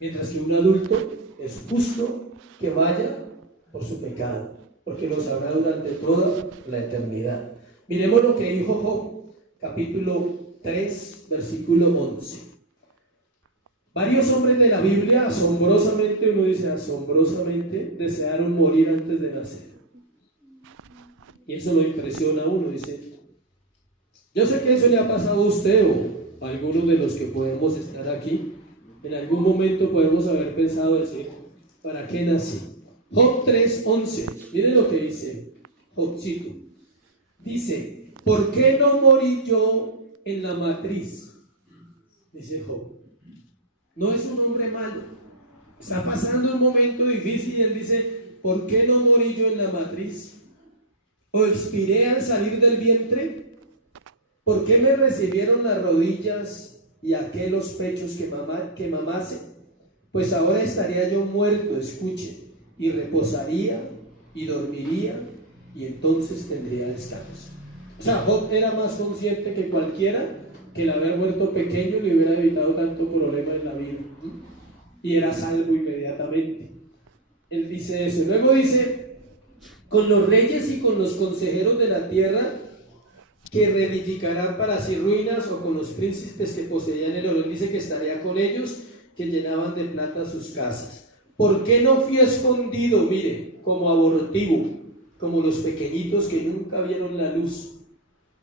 Mientras que un adulto es justo que vaya por su pecado, porque lo sabrá durante toda la eternidad. Miremos lo que dijo Job, capítulo 3, versículo 11. Varios hombres de la Biblia, asombrosamente, uno dice asombrosamente, desearon morir antes de nacer. Y eso lo impresiona a uno. Dice: yo sé que eso le ha pasado a usted o a algunos de los que podemos estar aquí. En algún momento podemos haber pensado decir: ¿para qué nací? Job 3:11. Miren lo que dice Jobcito. Dice: ¿por qué no morí yo en la matriz? Dice Job. No es un hombre malo, está pasando un momento difícil y él dice: ¿por qué no morí yo en la matriz? ¿O expiré al salir del vientre? ¿Por qué me recibieron las rodillas y aquellos pechos que mamase? Pues ahora estaría yo muerto, escuche, y reposaría y dormiría, y entonces tendría descanso. O sea, Job era más consciente que cualquiera que el haber muerto pequeño le hubiera evitado tanto problema en la vida, y era salvo inmediatamente. Él dice eso. Luego dice: con los reyes y con los consejeros de la tierra que reedificarán para sí ruinas, o con los príncipes que poseían el oro. Él dice que estaría con ellos que llenaban de plata sus casas. ¿Por qué no fui escondido, mire, como abortivo, como los pequeñitos que nunca vieron la luz?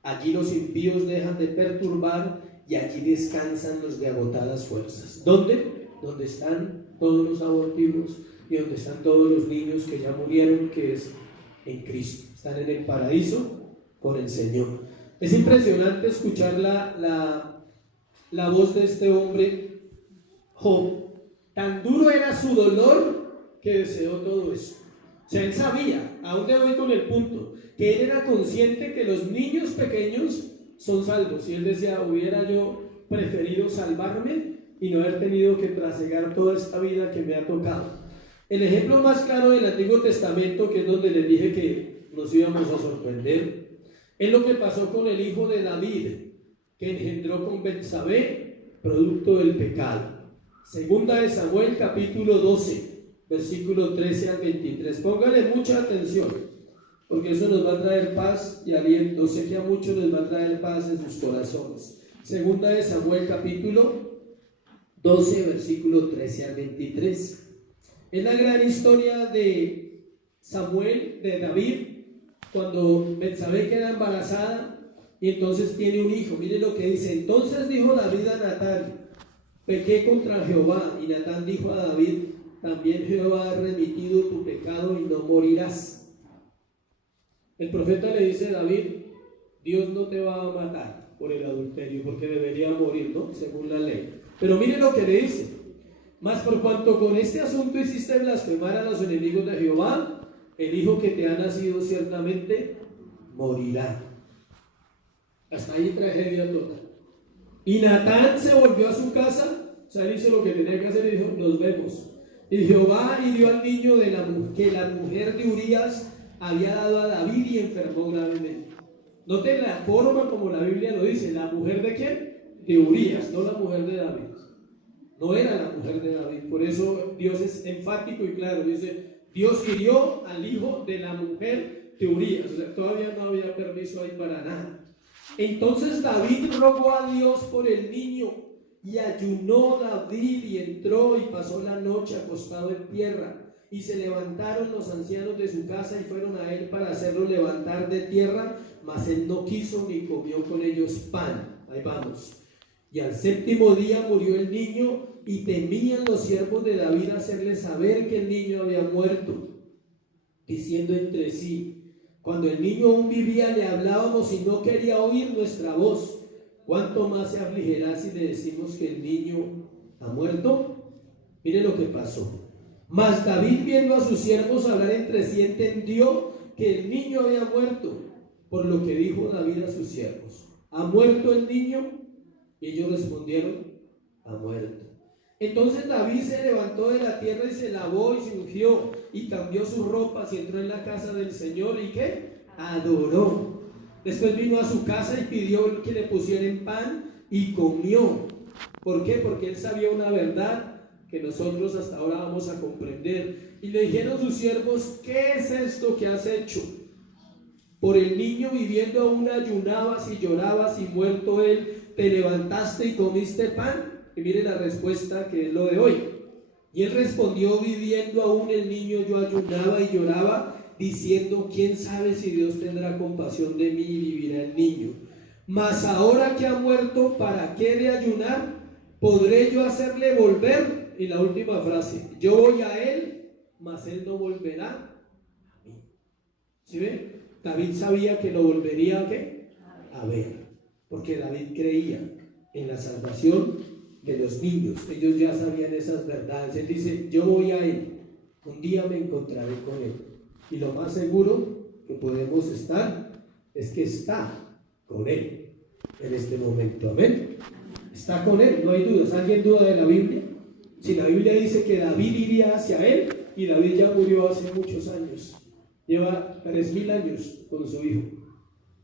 Allí los impíos dejan de perturbar, y allí descansan los de agotadas fuerzas. ¿Dónde? Donde están todos los abortivos y donde están todos los niños que ya murieron, que es en Cristo. Están en el paraíso con el Señor. Es impresionante escuchar la voz de este hombre, Job. Tan duro era su dolor que deseó todo esto. O sea, él sabía, ¿a dónde voy con el punto? Que él era consciente que los niños pequeños son salvos. Y él decía: hubiera yo preferido salvarme y no haber tenido que trasegar toda esta vida que me ha tocado. El ejemplo más claro del Antiguo Testamento, que es donde les dije que nos íbamos a sorprender, es lo que pasó con el hijo de David, que engendró con Betsabé, producto del pecado. Segunda de Samuel, capítulo 12, versículo 13 al 23. Póngale mucha atención, porque eso nos va a traer paz y aliento. Sé que a muchos les va a traer paz en sus corazones. Segunda de Samuel, capítulo 12, versículo 13 al 23. Es la gran historia de Samuel, de David, cuando Betsabé queda embarazada y entonces tiene un hijo. Mire lo que dice: entonces dijo David a Natán: pequé contra Jehová. Y Natán dijo a David: también Jehová ha remitido tu pecado y no morirás. El profeta le dice a David: Dios no te va a matar por el adulterio, porque debería morir, ¿no? Según la ley. Pero mire lo que le dice: mas por cuanto con este asunto hiciste blasfemar a los enemigos de Jehová, el hijo que te ha nacido ciertamente morirá. Hasta ahí tragedia total. Y Natán se volvió a su casa, o sea, él hizo lo que tenía que hacer y dijo: nos vemos. Y Jehová hirió al niño que la mujer de Urías había dado a David y enfermó gravemente. Noten la forma como la Biblia lo dice: ¿la mujer de quién? De Urías, no la mujer de David. No era la mujer de David. Por eso Dios es enfático y claro, dice: Dios hirió al hijo de la mujer de Urías. O sea, todavía no había permiso ahí para nada. Entonces David rogó a Dios por el niño, y ayunó David y entró y pasó la noche acostado en tierra. Y se levantaron los ancianos de su casa y fueron a él para hacerlo levantar de tierra, mas él no quiso ni comió con ellos pan. Ahí vamos. Y al séptimo día murió el niño, y temían los siervos de David hacerle saber que el niño había muerto, diciendo entre sí: cuando el niño aún vivía le hablábamos y no quería oír nuestra voz. ¿Cuánto más se afligirá si le decimos que el niño ha muerto? Mire lo que pasó. Mas David, viendo a sus siervos hablar entre sí, entendió que el niño había muerto, por lo que dijo David a sus siervos: ¿ha muerto el niño? Y ellos respondieron: ha muerto. Entonces David se levantó de la tierra y se lavó y se ungió y cambió sus ropas y entró en la casa del Señor y ¿qué? Adoró. Después vino a su casa y pidió que le pusieran pan y comió. ¿Por qué? Porque él sabía una verdad que nosotros hasta ahora vamos a comprender. Y le dijeron sus siervos: ¿qué es esto que has hecho? Por el niño viviendo aún ayunabas y llorabas, y muerto él te levantaste y comiste pan. Y mire la respuesta, que es lo de hoy. Y él respondió: viviendo aún el niño yo ayunaba y lloraba, diciendo: quién sabe si Dios tendrá compasión de mí y vivirá el niño. Mas ahora que ha muerto, ¿para qué de ayunar? ¿Podré yo hacerle volver? Y la última frase: yo voy a él, mas él no volverá a mí. ¿Sí ven? David sabía que lo volvería ¿a qué? A ver, porque David creía en la salvación de los niños. Ellos ya sabían esas verdades. Él dice: yo voy a él, un día me encontraré con él. Y lo más seguro que podemos estar es que está con él en este momento. Amén. Está con él, no hay dudas. ¿Alguien duda de la Biblia? Si la Biblia dice que David iría hacia él, y David ya murió hace muchos años, lleva 3000 años con su hijo.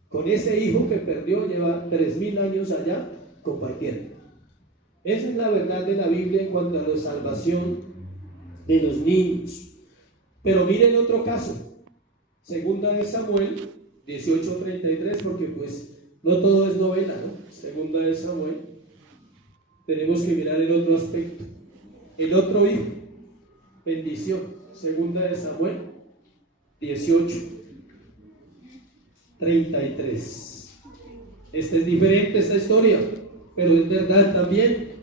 Con ese hijo que perdió, lleva 3000 años allá compartiendo. Esa es la verdad de la Biblia en cuanto a la salvación de los niños. Pero miren otro caso. Segunda de Samuel 18:33, porque pues no todo es novela, ¿no? Segunda de Samuel. Tenemos que mirar el otro aspecto. El otro hijo. Bendición. Segunda de Samuel 18:33. Esta es diferente, esta historia, pero es verdad también.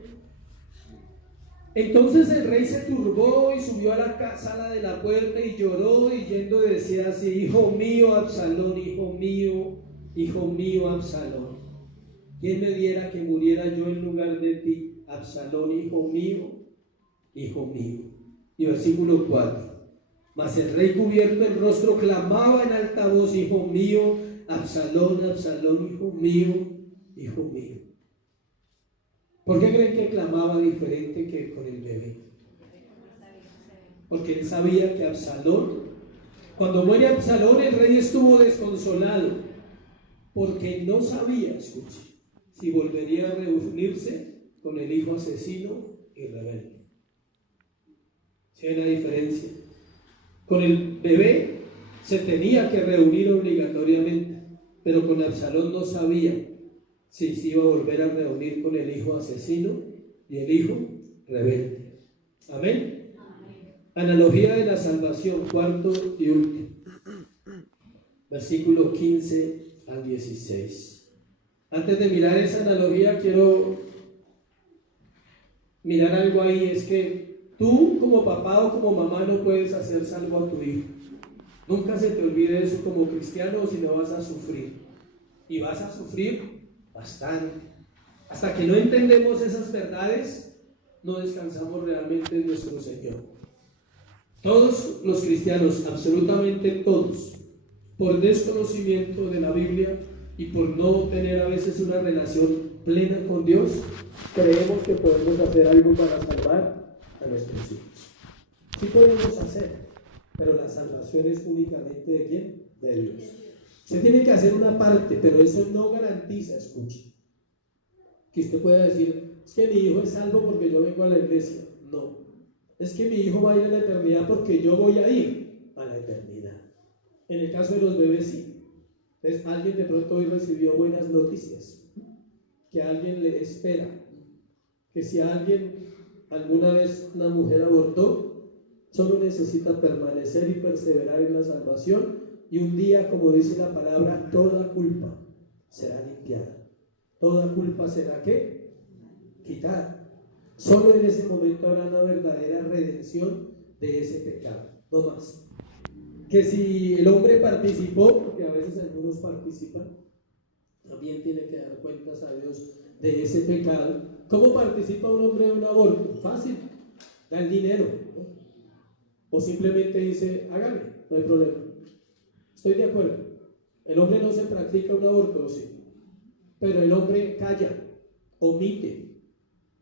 Entonces el rey se turbó y subió a la sala de la puerta y lloró, y yendo decía así: hijo mío Absalón, hijo mío Absalón, ¿quién me diera que muriera yo en lugar de ti, Absalón, hijo mío? Y versículo 4: mas el rey, cubierto el rostro, clamaba en alta voz: hijo mío Absalón, Absalón, hijo mío. ¿Por qué creen que clamaba diferente que con el bebé? Porque él sabía que Absalón, cuando muere Absalón, el rey estuvo desconsolado, porque no sabía, escuche, si volvería a reunirse con el hijo asesino y rebelde. ¿Sí hay una diferencia? Con el bebé se tenía que reunir obligatoriamente, pero con Absalón no sabía si se iba a volver a reunir con el hijo asesino y el hijo rebelde. Amén. Analogía de la salvación, cuarto y último. Versículo 15 al 16. Antes de mirar esa analogía, quiero mirar algo ahí. Es que tú como papá o como mamá no puedes hacer salvo a tu hijo. Nunca se te olvide eso como cristiano, o si no vas a sufrir. Y vas a sufrir bastante. Hasta que no entendemos esas verdades, no descansamos realmente en nuestro Señor. Todos los cristianos, absolutamente todos, por desconocimiento de la Biblia y por no tener a veces una relación plena con Dios, creemos que podemos hacer algo para salvar a nuestros hijos. Sí podemos hacer, pero la salvación es únicamente ¿de quién? De Dios. Usted tiene que hacer una parte, pero eso no garantiza, escuche, que usted pueda decir, es que mi hijo es salvo porque yo vengo a la iglesia. No, es que mi hijo va a ir a la eternidad porque yo voy a ir a la eternidad. En el caso de los bebés, sí. Entonces, alguien de pronto hoy recibió buenas noticias, que alguien le espera, que si alguna vez una mujer abortó, solo necesita permanecer y perseverar en la salvación, y un día, como dice la palabra, toda culpa será limpiada. Toda culpa será ¿qué? Quitada. Solo en ese momento habrá una verdadera redención de ese pecado, no más. Que si el hombre participó, porque a veces algunos participan, también tiene que dar cuentas a Dios de ese pecado. ¿Cómo participa un hombre de un aborto? Fácil, da el dinero, ¿no? O simplemente dice, hágame, no hay problema. Estoy de acuerdo. El hombre no se practica un aborto, sí, pero el hombre calla, omite.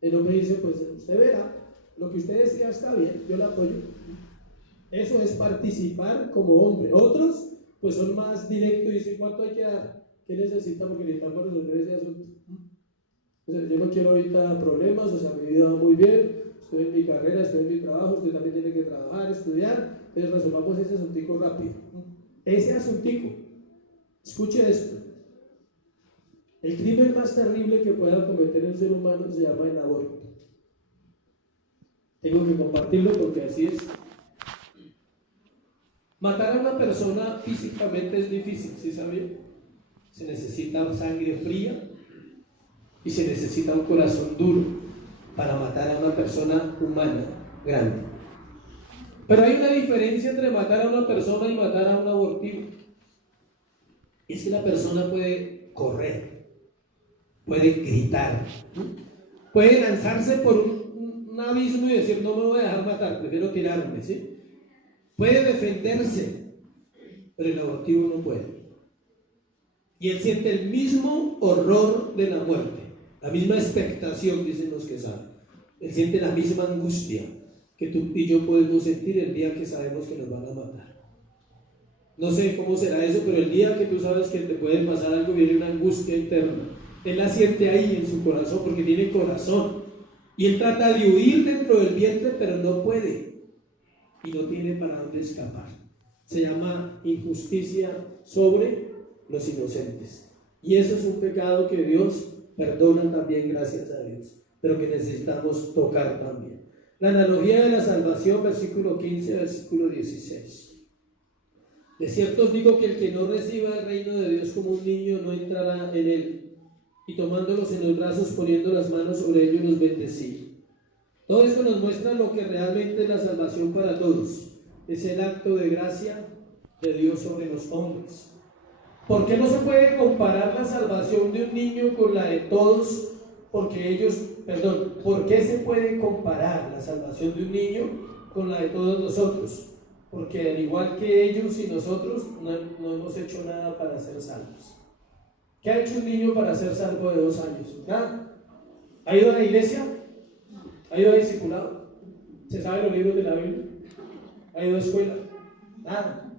El hombre dice, pues usted verá, lo que usted decía está bien, yo le apoyo. Eso es participar como hombre. Otros, pues son más directos y dicen, ¿cuánto hay que dar? ¿Qué necesita? Porque necesitamos resolver ese asunto. O sea, yo no quiero ahorita problemas, o sea, mi vida va muy bien, estoy en mi carrera, estoy en mi trabajo, usted también tiene que trabajar, estudiar, entonces resolvamos ese asuntico rápido. Ese asuntico, escuche esto. El crimen más terrible que pueda cometer un ser humano se llama el aborto. Tengo que compartirlo porque así es. Matar a una persona físicamente es difícil, ¿sí sabía? Se necesita sangre fría y se necesita un corazón duro para matar a una persona humana grande. Pero hay una diferencia entre matar a una persona y matar a un abortivo. Es que la persona puede correr, puede gritar, puede lanzarse por un abismo y decir, no me voy a dejar matar, prefiero tirarme, ¿sí? Puede defenderse, pero el abortivo no puede. Y él siente el mismo horror de la muerte, la misma expectación, dicen los que saben. Él siente la misma angustia que tú y yo podemos sentir el día que sabemos que nos van a matar. No sé cómo será eso, pero el día que tú sabes que te puede pasar algo, viene una angustia interna. Él la siente ahí en su corazón, porque tiene corazón. Y él trata de huir dentro del vientre, pero no puede. Y no tiene para dónde escapar. Se llama injusticia sobre los inocentes. Y eso es un pecado que Dios perdona también, gracias a Dios, pero que necesitamos tocar también. La analogía de la salvación, versículo 15, versículo 16. De cierto os digo que el que no reciba el reino de Dios como un niño no entrará en él. Y tomándolos en los brazos, poniendo las manos sobre ellos, los bendecía. Todo esto nos muestra lo que realmente es la salvación para todos. Es el acto de gracia de Dios sobre los hombres. ¿Por qué no se puede comparar la salvación de un niño con la de todos? ¿Por qué se puede comparar la salvación de un niño con la de todos nosotros? Porque al igual que ellos y nosotros, no hemos hecho nada para ser salvos. ¿Qué ha hecho un niño para ser salvo de 2 años? Nada. ¿Ha ido a la iglesia? ¿Ha ido a discipulado? ¿Se sabe los libros de la Biblia? ¿Ha ido a escuela? Nada.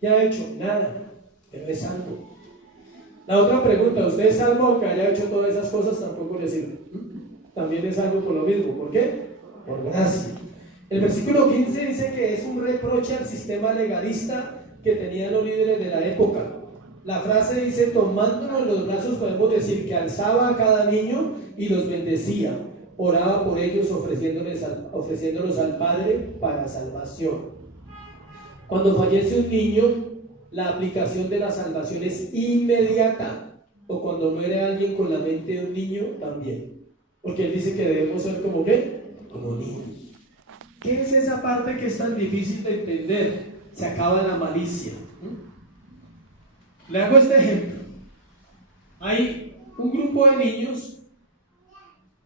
¿Qué ha hecho? Nada. Pero es salvo. La otra pregunta, ¿usted es salvo aunque haya hecho todas esas cosas? Tampoco le sirve. También es salvo por lo mismo. ¿Por qué? Por gracia. El versículo 15 dice que es un reproche al sistema legalista que tenían los líderes de la época. La frase dice, tomándolo en los brazos, podemos decir que alzaba a cada niño y los bendecía, oraba por ellos ofreciéndolos al Padre para salvación. Cuando fallece un niño, la aplicación de la salvación es inmediata, o cuando muere alguien con la mente de un niño también, porque él dice que debemos ser como ¿qué? Como niños. ¿Qué es esa parte que es tan difícil de entender? Se acaba la malicia. Le hago este ejemplo. Hay un grupo de niños,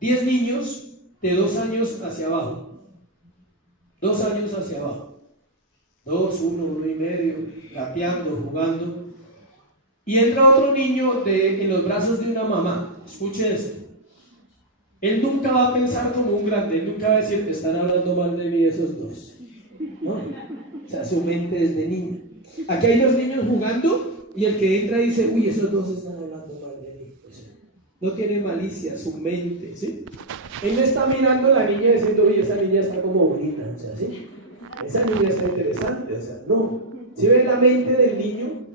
10 niños de 2 años hacia abajo. 2 años hacia abajo. 2, 1, 1 y medio, gateando, jugando. Y entra otro niño en los brazos de una mamá. Escuche esto. Él nunca va a pensar como un grande, él nunca va a decir que están hablando mal de mí esos dos. No. O sea, su mente es de niño. Aquí hay 2 niños jugando y el que entra dice, uy, esos dos están hablando mal de mí. O sea, no tiene malicia, su mente, ¿sí? Él no está mirando a la niña diciendo, uy, esa niña está como bonita, o sea, ¿sí? Esa niña está interesante, o sea, no. Si ve la mente del niño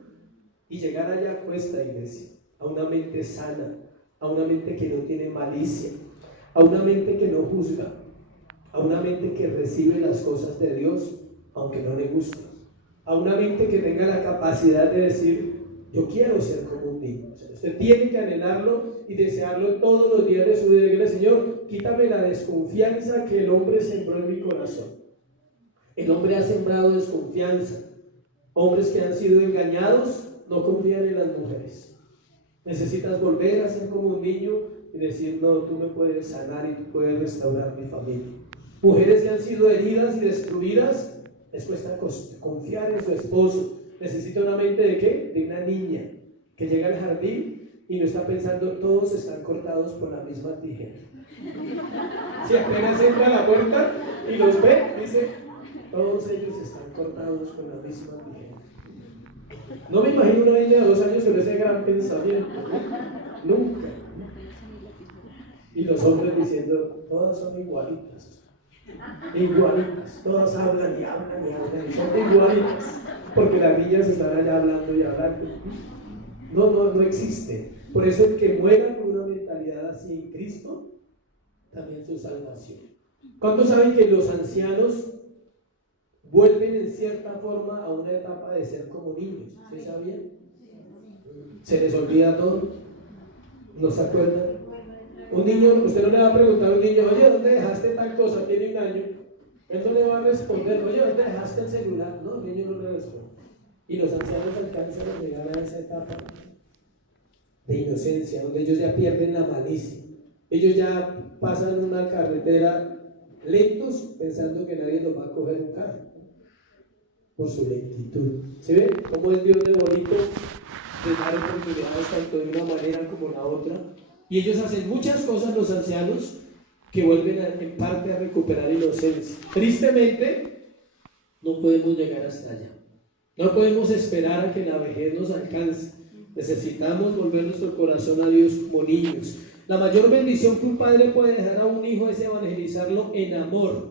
y llegar allá cuesta, iglesia, a una mente sana, a una mente que no tiene malicia, a una mente que no juzga, a una mente que recibe las cosas de Dios aunque no le gustan, a una mente que tenga la capacidad de decir, yo quiero ser como un niño. O sea, usted tiene que anhelarlo y desearlo todos los días de su vida. Dígale, Señor, quítame la desconfianza que el hombre sembró en mi corazón. El hombre ha sembrado desconfianza. Hombres que han sido engañados no confían en las mujeres. Necesitas volver a ser como un niño y decir, no, tú me puedes sanar y tú puedes restaurar mi familia. Mujeres que han sido heridas y destruidas, les cuesta confiar en su esposo. Necesita una mente ¿de qué? De una niña que llega al jardín y no está pensando, todos están cortados por la misma tijera. Si apenas entra a la puerta y los ve, dice, todos ellos están cortados con la misma tijera. No me imagino una niña de 2 años con ese gran pensamiento, ¿no? Nunca. Y los hombres diciendo, todas son igualitas. Igualitas, todas hablan y hablan y hablan y son igualitas, porque las niñas están allá hablando y hablando. No existe. Por eso el que muera con una mentalidad así en Cristo, también su salvación. ¿Cuántos saben que los ancianos vuelven en cierta forma a una etapa de ser como niños? ¿Sí sabían? Se les olvida todo, no se acuerdan. Un niño, usted no le va a preguntar a un niño, oye, ¿dónde dejaste tal cosa? Tiene 1 año. Él no le va a responder, oye, ¿dónde dejaste el celular? No, el niño no le responde. Y los ancianos alcanzan a llegar a esa etapa de inocencia, donde ellos ya pierden la malicia. Ellos ya pasan una carretera lentos, pensando que nadie los va a coger un carro, por su lentitud. ¿Se ve cómo es Dios de bonito de dar oportunidades tanto de una manera como la otra? Y ellos hacen muchas cosas, los ancianos, que vuelven en parte a recuperar inocencia. Tristemente, no podemos llegar hasta allá. No podemos esperar a que la vejez nos alcance. Necesitamos volver nuestro corazón a Dios como niños. La mayor bendición que un padre puede dejar a un hijo es evangelizarlo en amor.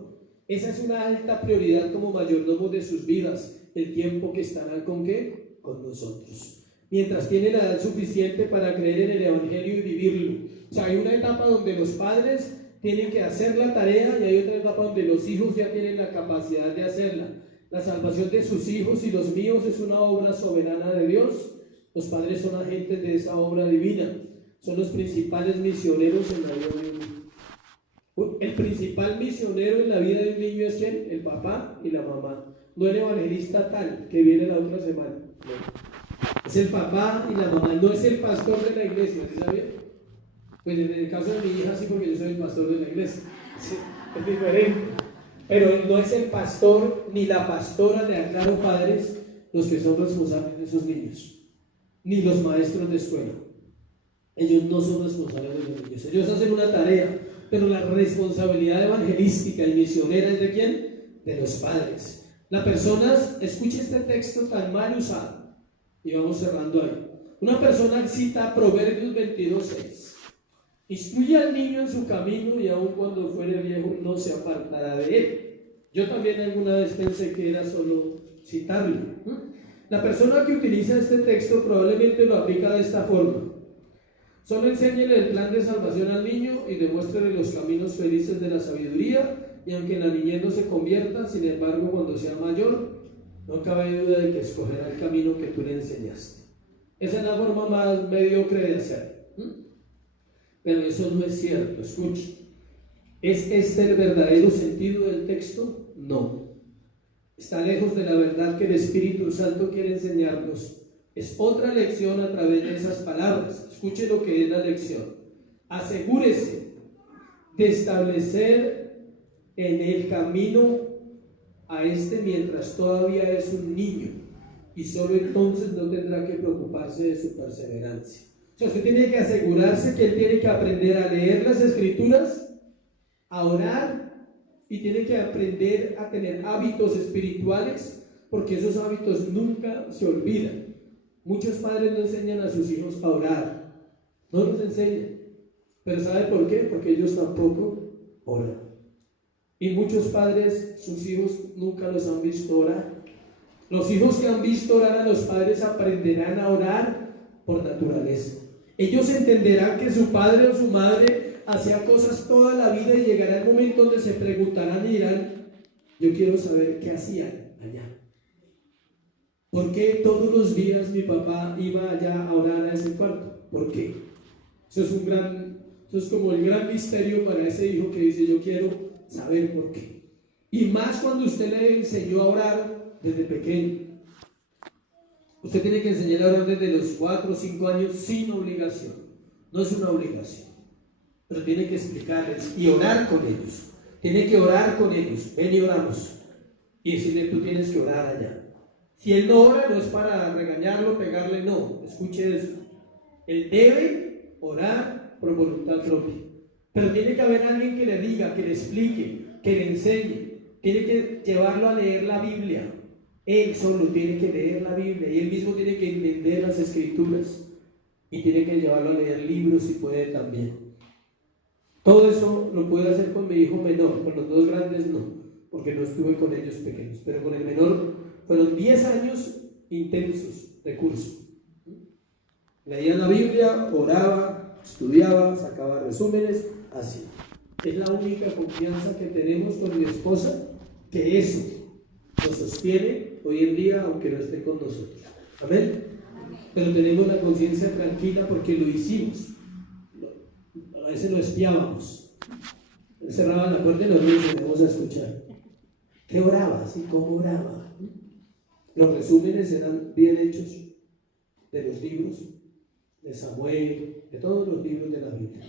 Esa es una alta prioridad como mayordomos de sus vidas, el tiempo que estarán ¿con qué? Con nosotros. Mientras tiene la edad suficiente para creer en el Evangelio y vivirlo. O sea, hay una etapa donde los padres tienen que hacer la tarea y hay otra etapa donde los hijos ya tienen la capacidad de hacerla. La salvación de sus hijos y los míos es una obra soberana de Dios. Los padres son agentes de esa obra divina. Son los principales misioneros en la vida de un niño. El principal misionero en la vida de un niño es ¿quién? El papá y la mamá. No el evangelista tal que viene la otra semana. No. Es el papá y la mamá, no es el pastor de la iglesia, ¿sí sabía? Pues en el caso de mi hija sí, porque yo soy el pastor de la iglesia, sí, es diferente. Pero no es el pastor ni la pastora, le aclaro padres, los que son responsables de esos niños, ni los maestros de escuela. Ellos no son responsables de los niños. Ellos hacen una tarea, pero la responsabilidad evangelística y misionera es de ¿quién? De los padres. Las personas, escuche este texto tan mal usado, y vamos cerrando ahí. Una persona cita Proverbios 22:6. Instruye al niño en su camino y aun cuando fuere viejo no se apartará de él. Yo también alguna vez pensé que era solo citarlo. La persona que utiliza este texto probablemente lo aplica de esta forma. Solo enséñele el plan de salvación al niño y demuéstrele los caminos felices de la sabiduría, y aunque en la niñez no se convierta, sin embargo cuando sea mayor, no cabe duda de que escogerá el camino que tú le enseñaste. Esa es la forma más mediocre de hacerlo. Pero eso no es cierto, escuche. ¿Es este el verdadero sentido del texto? No. Está lejos de la verdad que el Espíritu Santo quiere enseñarnos. Es otra lección a través de esas palabras. Escuche lo que es la lección. Asegúrese de establecer en el camino a este mientras todavía es un niño, y solo entonces no tendrá que preocuparse de su perseverancia. O sea, usted tiene que asegurarse que él tiene que aprender a leer las Escrituras, a orar, y tiene que aprender a tener hábitos espirituales, porque esos hábitos nunca se olvidan. Muchos padres no enseñan a sus hijos a orar, no los enseñan, pero ¿sabe por qué? Porque ellos tampoco oran. Y muchos padres, sus hijos nunca los han visto orar. Los hijos que han visto orar a los padres aprenderán a orar por naturaleza. Ellos entenderán que su padre o su madre hacía cosas toda la vida, y llegará el momento donde se preguntarán y dirán: yo quiero saber qué hacían allá. ¿Por qué todos los días mi papá iba allá a orar a ese cuarto? ¿Por qué? Eso es como el gran misterio para ese hijo que dice: yo quiero saber por qué. Y más cuando usted le enseñó a orar desde pequeño. Usted tiene que enseñar a orar desde los 4 o 5 años sin obligación. No es una obligación, pero tiene que explicarles y orar con ellos. Tiene que orar con ellos. Ven y oramos. Y decirle: tú tienes que orar allá. Si él no ora, no es para regañarlo, pegarle, no. Escuche eso. Él debe orar por voluntad propia. Pero tiene que haber alguien que le diga, que le explique, que le enseñe. Tiene que llevarlo a leer la Biblia. Él solo tiene que leer la Biblia, y él mismo tiene que entender las Escrituras, y tiene que llevarlo a leer libros si puede también. Todo eso lo puedo hacer con mi hijo menor. Con los dos grandes no, porque no estuve con ellos pequeños, pero con el menor fueron 10 años intensos de curso. Leía la Biblia, oraba, estudiaba, sacaba resúmenes, así. Es la única confianza que tenemos con mi esposa, que eso nos sostiene hoy en día, aunque no esté con nosotros. Amén. Pero tenemos la conciencia tranquila porque lo hicimos. A veces lo espiábamos. Él cerraba la puerta y nos íbamos a escuchar. ¿Qué orabas y cómo oraba? Los resúmenes eran bien hechos de los libros de Samuel, de todos los libros de la Biblia.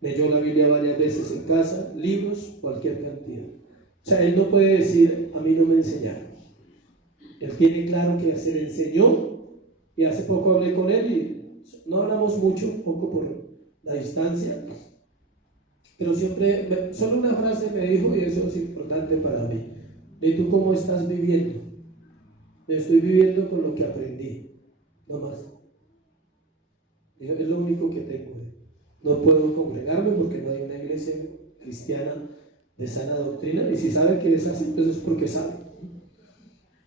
Leyó la Biblia varias veces en casa, libros, cualquier cantidad. O sea, él no puede decir: a mí no me enseñaron. Él tiene claro que se le enseñó, y hace poco hablé con él y no hablamos mucho, un poco por la distancia, pero siempre, solo una frase me dijo, y eso es importante para mí: ¿y tú cómo estás viviendo? Me estoy viviendo con lo que aprendí, no más. Es lo único que tengo. No puedo congregarme porque no hay una iglesia cristiana de sana doctrina, y si sabe que es así, entonces es porque sabe.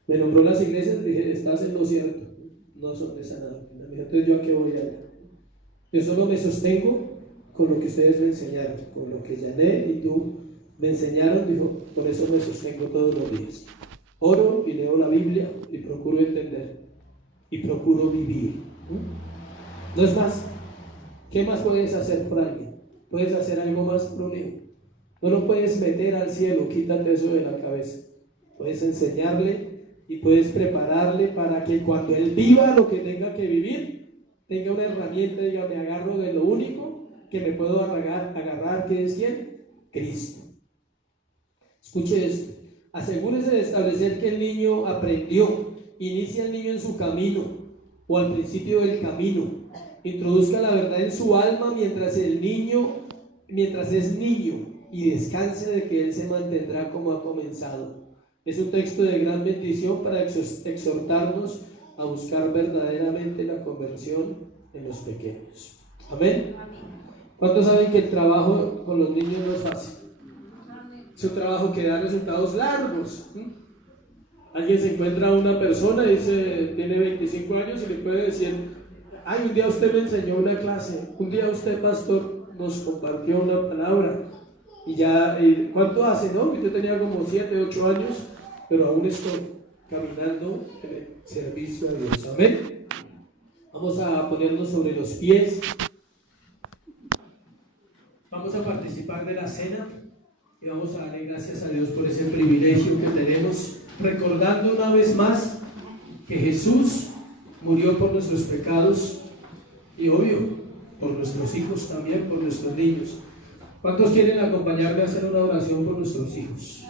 Me nombró las iglesias y dije: estás en lo cierto, no son de sana doctrina. Entonces, ¿yo a qué voy allá? Yo solo me sostengo con lo que ustedes me enseñaron, con lo que Janet y tú me enseñaron. Dijo: por eso me sostengo todos los días. Oro y leo la Biblia y procuro entender y procuro vivir. No es más. ¿Qué más puedes hacer por alguien? ¿Puedes hacer algo más por un hijo? No lo puedes meter al cielo, quítate eso de la cabeza. Puedes enseñarle y puedes prepararle para que cuando él viva lo que tenga que vivir, tenga una herramienta y diga: me agarro de lo único que me puedo agarrar, que es ¿quién? Cristo. Escuche esto. Asegúrese de establecer que el niño aprendió. Inicia el niño en su camino, o al principio del camino. introduzca la verdad en su alma mientras es niño, y descanse de que Él se mantendrá como ha comenzado. Es un texto de gran bendición para exhortarnos a buscar verdaderamente la conversión en los pequeños. Amén. ¿Cuántos saben que el trabajo con los niños no es fácil? Es un trabajo que da resultados largos. Alguien se encuentra a una persona y dice, tiene 25 años y le puede decir, ay, un día usted me enseñó una clase, un día usted, pastor, nos compartió una palabra. Y ya, ¿cuánto hace, no? Yo tenía como 7, 8 años, pero aún estoy caminando en el servicio de Dios. Amén. Vamos a ponernos sobre los pies. Vamos a participar de la cena y vamos a darle gracias a Dios por ese privilegio que tenemos, recordando una vez más que Jesús murió por nuestros pecados y, obvio, por nuestros hijos también, por nuestros niños. ¿Cuántos quieren acompañarme a hacer una oración por nuestros hijos?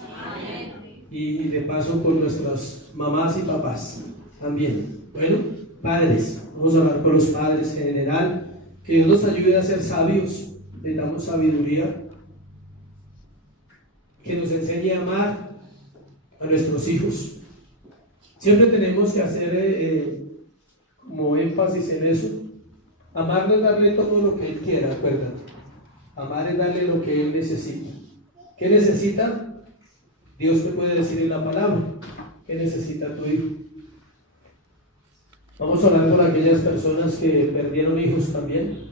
Y de paso por nuestras mamás y papás también. Bueno, padres, vamos a hablar por los padres en general, que Dios nos ayude a ser sabios, le damos sabiduría, que nos enseñe a amar a nuestros hijos. Siempre tenemos que hacer como énfasis en eso. Amar no es darle todo lo que Él quiera, acuérdate. Amar es darle lo que Él necesita. ¿Qué necesita? Dios te puede decir en la palabra. ¿Qué necesita tu hijo? Vamos a hablar por aquellas personas que perdieron hijos también.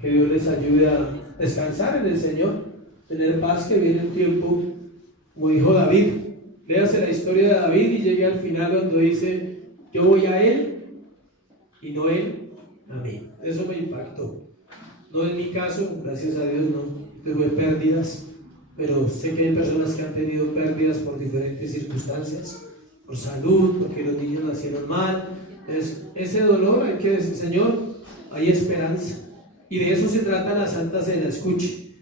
Que Dios les ayude a descansar en el Señor, tener paz, que viene un tiempo, como dijo David. Léase la historia de David y llegue al final cuando dice, yo voy a Él y no Él a mí. Eso me impactó. No en mi caso, gracias a Dios no tuve pérdidas, pero sé que hay personas que han tenido pérdidas por diferentes circunstancias, por salud, porque los niños nacieron mal. Entonces, ese dolor hay que decir, Señor, hay esperanza. Y de eso se trata la Santa Cena. Escuche,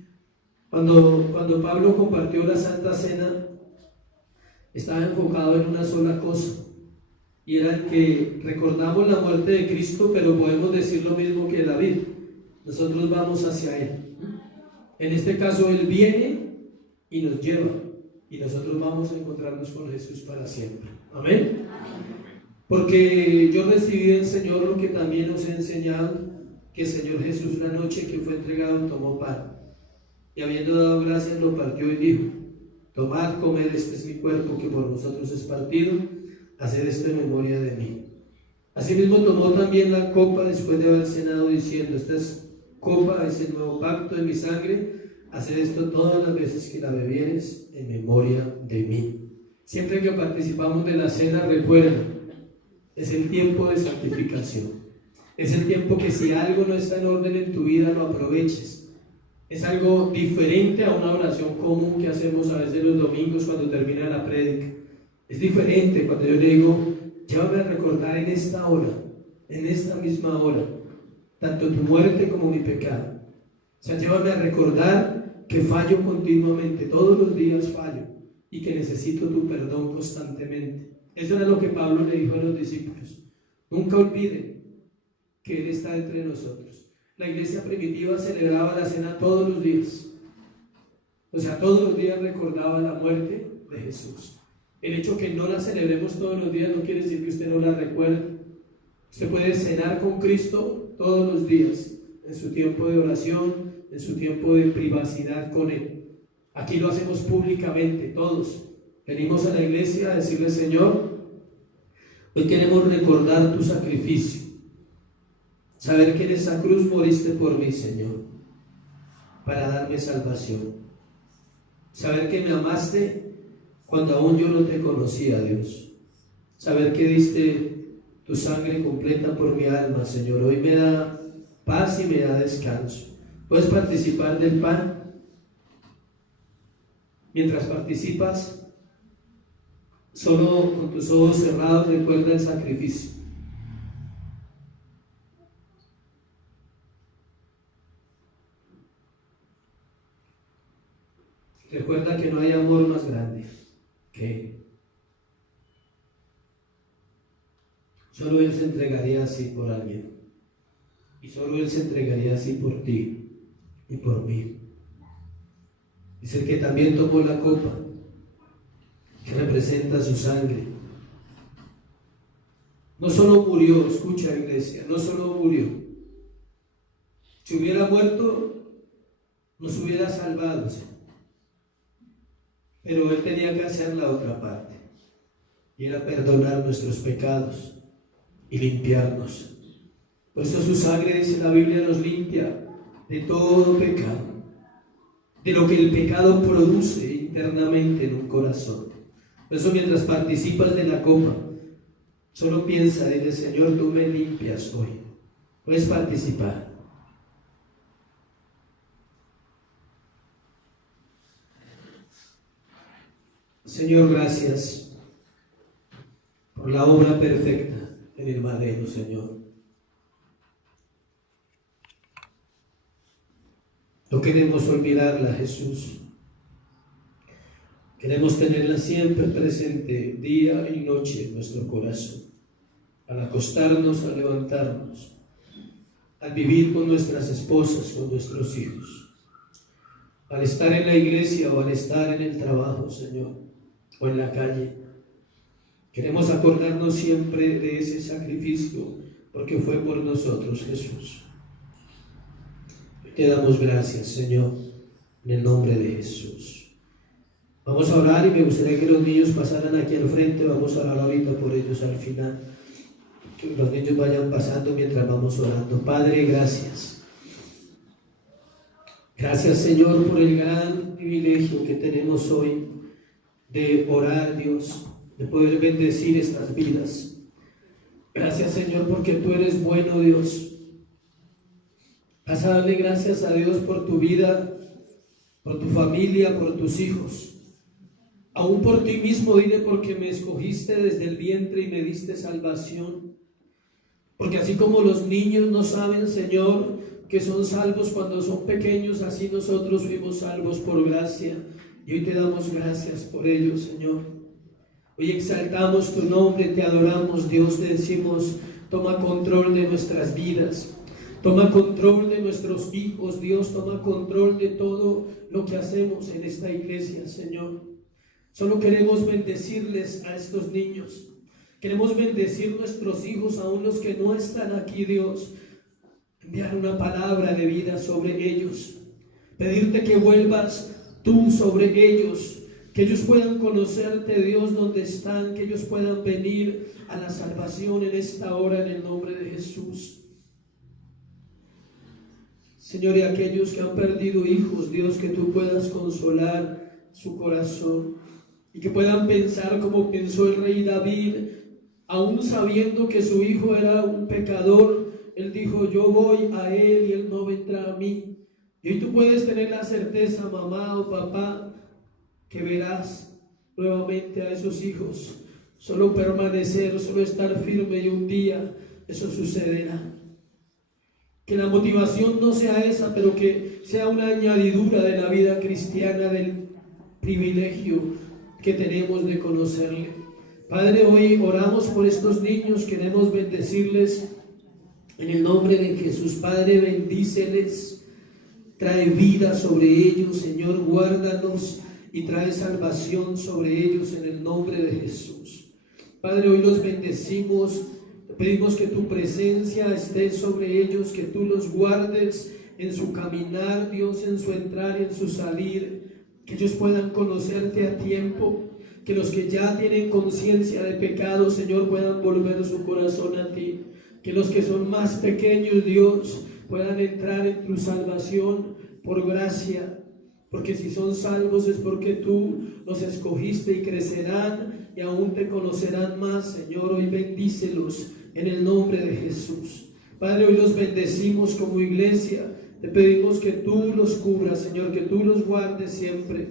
cuando Pablo compartió la Santa Cena, estaba enfocado en una sola cosa, y era que recordamos la muerte de Cristo, pero podemos decir lo mismo que David. Nosotros vamos hacia Él. En este caso, Él viene y nos lleva, y nosotros vamos a encontrarnos con Jesús para siempre. Amén. Porque yo recibí del Señor lo que también nos he enseñado, que el Señor Jesús, la noche que fue entregado, tomó pan, y habiendo dado gracias, lo partió y dijo, tomad, comed, este es mi cuerpo que por vosotros es partido, haced esto en memoria de mí. Asimismo tomó también la copa después de haber cenado, diciendo, esta copa es el nuevo pacto de mi sangre, haced esto todas las veces que la bebieres en memoria de mí. Siempre que participamos de la cena, recuerda, es el tiempo de santificación. Es el tiempo que si algo no está en orden en tu vida, lo aproveches. Es algo diferente a una oración común que hacemos a veces los domingos cuando termina la prédica. Es diferente cuando yo le digo, llévame a recordar en esta hora, en esta misma hora, tanto tu muerte como mi pecado. O sea, llévame a recordar que fallo continuamente, todos los días fallo, y que necesito tu perdón constantemente. Eso era lo que Pablo le dijo a los discípulos. Nunca olviden que Él está entre nosotros. La iglesia primitiva celebraba la cena todos los días. O sea, todos los días recordaba la muerte de Jesús. El hecho que no la celebremos todos los días no quiere decir que usted no la recuerde. Usted puede cenar con Cristo todos los días, en su tiempo de oración, en su tiempo de privacidad con Él. Aquí lo hacemos públicamente, todos. Venimos a la iglesia a decirle, Señor, hoy queremos recordar tu sacrificio. Saber que en esa cruz moriste por mí, Señor, para darme salvación. Saber que me amaste cuando aún yo no te conocía, Dios. Saber que diste tu sangre completa por mi alma, Señor. Hoy me da paz y me da descanso. Puedes participar del pan. Mientras participas, solo con tus ojos cerrados recuerda el sacrificio. Recuerda que no hay amor más grande que solo Él se entregaría así por alguien. y solo Él se entregaría así por ti y por mí. Es el que también tomó la copa, que representa su sangre. No solo murió, escucha iglesia, no solo murió. Si hubiera muerto, nos hubiera salvado. Pero Él tenía que hacer la otra parte, y era perdonar nuestros pecados y limpiarnos. Por eso su sangre, dice la Biblia, nos limpia de todo pecado, de lo que el pecado produce internamente en un corazón. Por eso mientras participas de la copa, solo piensa, dile: Señor, tú me limpias hoy. Puedes participar. Señor, gracias por la obra perfecta en el madero, Señor. No queremos olvidarla, Jesús. Queremos tenerla siempre presente, día y noche, en nuestro corazón. Al acostarnos, al levantarnos, al vivir con nuestras esposas, con nuestros hijos, al estar en la iglesia o al estar en el trabajo, Señor, o en la calle. Queremos acordarnos siempre de ese sacrificio, porque fue por nosotros, Jesús. Te damos gracias, Señor, en el nombre de Jesús. Vamos a orar, y me gustaría que los niños pasaran aquí al frente. Vamos a orar ahorita por ellos al final. Que los niños vayan pasando mientras vamos orando. Padre, gracias. Gracias, Señor, por el gran privilegio que tenemos hoy de orar, Dios, de poder bendecir estas vidas. Gracias, Señor, porque tú eres bueno, Dios. Vas a darle gracias a Dios por tu vida, por tu familia, por tus hijos. Aún por ti mismo, dile: porque me escogiste desde el vientre y me diste salvación. Porque así como los niños no saben, Señor, que son salvos cuando son pequeños, así nosotros fuimos salvos por gracia. Y hoy te damos gracias por ello, Señor. Hoy exaltamos tu nombre, te adoramos, Dios. Te decimos: toma control de nuestras vidas. Toma control de nuestros hijos, Dios. Toma control de todo lo que hacemos en esta iglesia, Señor. Solo queremos bendecirles a estos niños. Queremos bendecir nuestros hijos, aún los que no están aquí, Dios. Enviar una palabra de vida sobre ellos. Pedirte que vuelvas tú sobre ellos. Que ellos puedan conocerte, Dios, donde están. Que ellos puedan venir a la salvación en esta hora, en el nombre de Jesús. Señor, y aquellos que han perdido hijos, Dios, que tú puedas consolar su corazón y que puedan pensar como pensó el rey David, aún sabiendo que su hijo era un pecador. Él dijo: yo voy a él y él no vendrá a mí. Y hoy tú puedes tener la certeza, mamá o papá, que verás nuevamente a esos hijos. Solo permanecer, solo estar firme, y un día eso sucederá. Que la motivación no sea esa, pero que sea una añadidura de la vida cristiana, del privilegio que tenemos de conocerle. Padre, hoy oramos por estos niños, queremos bendecirles en el nombre de Jesús. Padre, bendíceles, trae vida sobre ellos, Señor, guárdalos y trae salvación sobre ellos en el nombre de Jesús. Padre, hoy los bendecimos. Pedimos que tu presencia esté sobre ellos, que tú los guardes en su caminar, Dios, en su entrar y en su salir, que ellos puedan conocerte a tiempo, que los que ya tienen conciencia de pecado, Señor, puedan volver su corazón a ti, que los que son más pequeños, Dios, puedan entrar en tu salvación por gracia, porque si son salvos es porque tú los escogiste y crecerán y aún te conocerán más, Señor. Hoy bendícelos en el nombre de Jesús. Padre, hoy los bendecimos como iglesia. Te pedimos que tú los cubras, Señor, que tú los guardes siempre,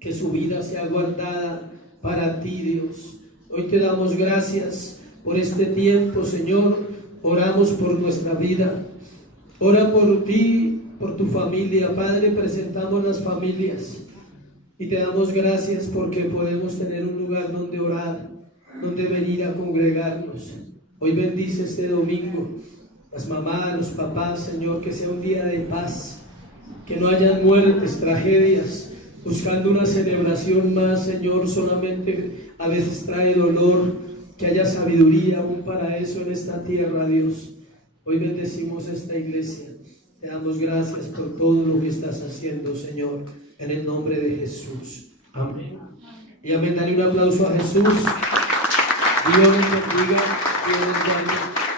que su vida sea guardada para ti, Dios. Hoy te damos gracias por este tiempo, Señor. Oramos por nuestra vida. Ora por ti, por tu familia. Padre, presentamos las familias y te damos gracias porque podemos tener un lugar donde orar, donde venir a congregarnos. Hoy bendice este domingo. las mamás, los papás, Señor, que sea un día de paz, que no haya muertes, tragedias, buscando una celebración más, Señor, solamente a veces trae dolor, que haya sabiduría aún para eso en esta tierra, Dios. Hoy bendecimos esta iglesia, te damos gracias por todo lo que estás haciendo, Señor, en el nombre de Jesús. Amén. Y amén, dale un aplauso a Jesús. Dios les bendiga, Dios les bendiga.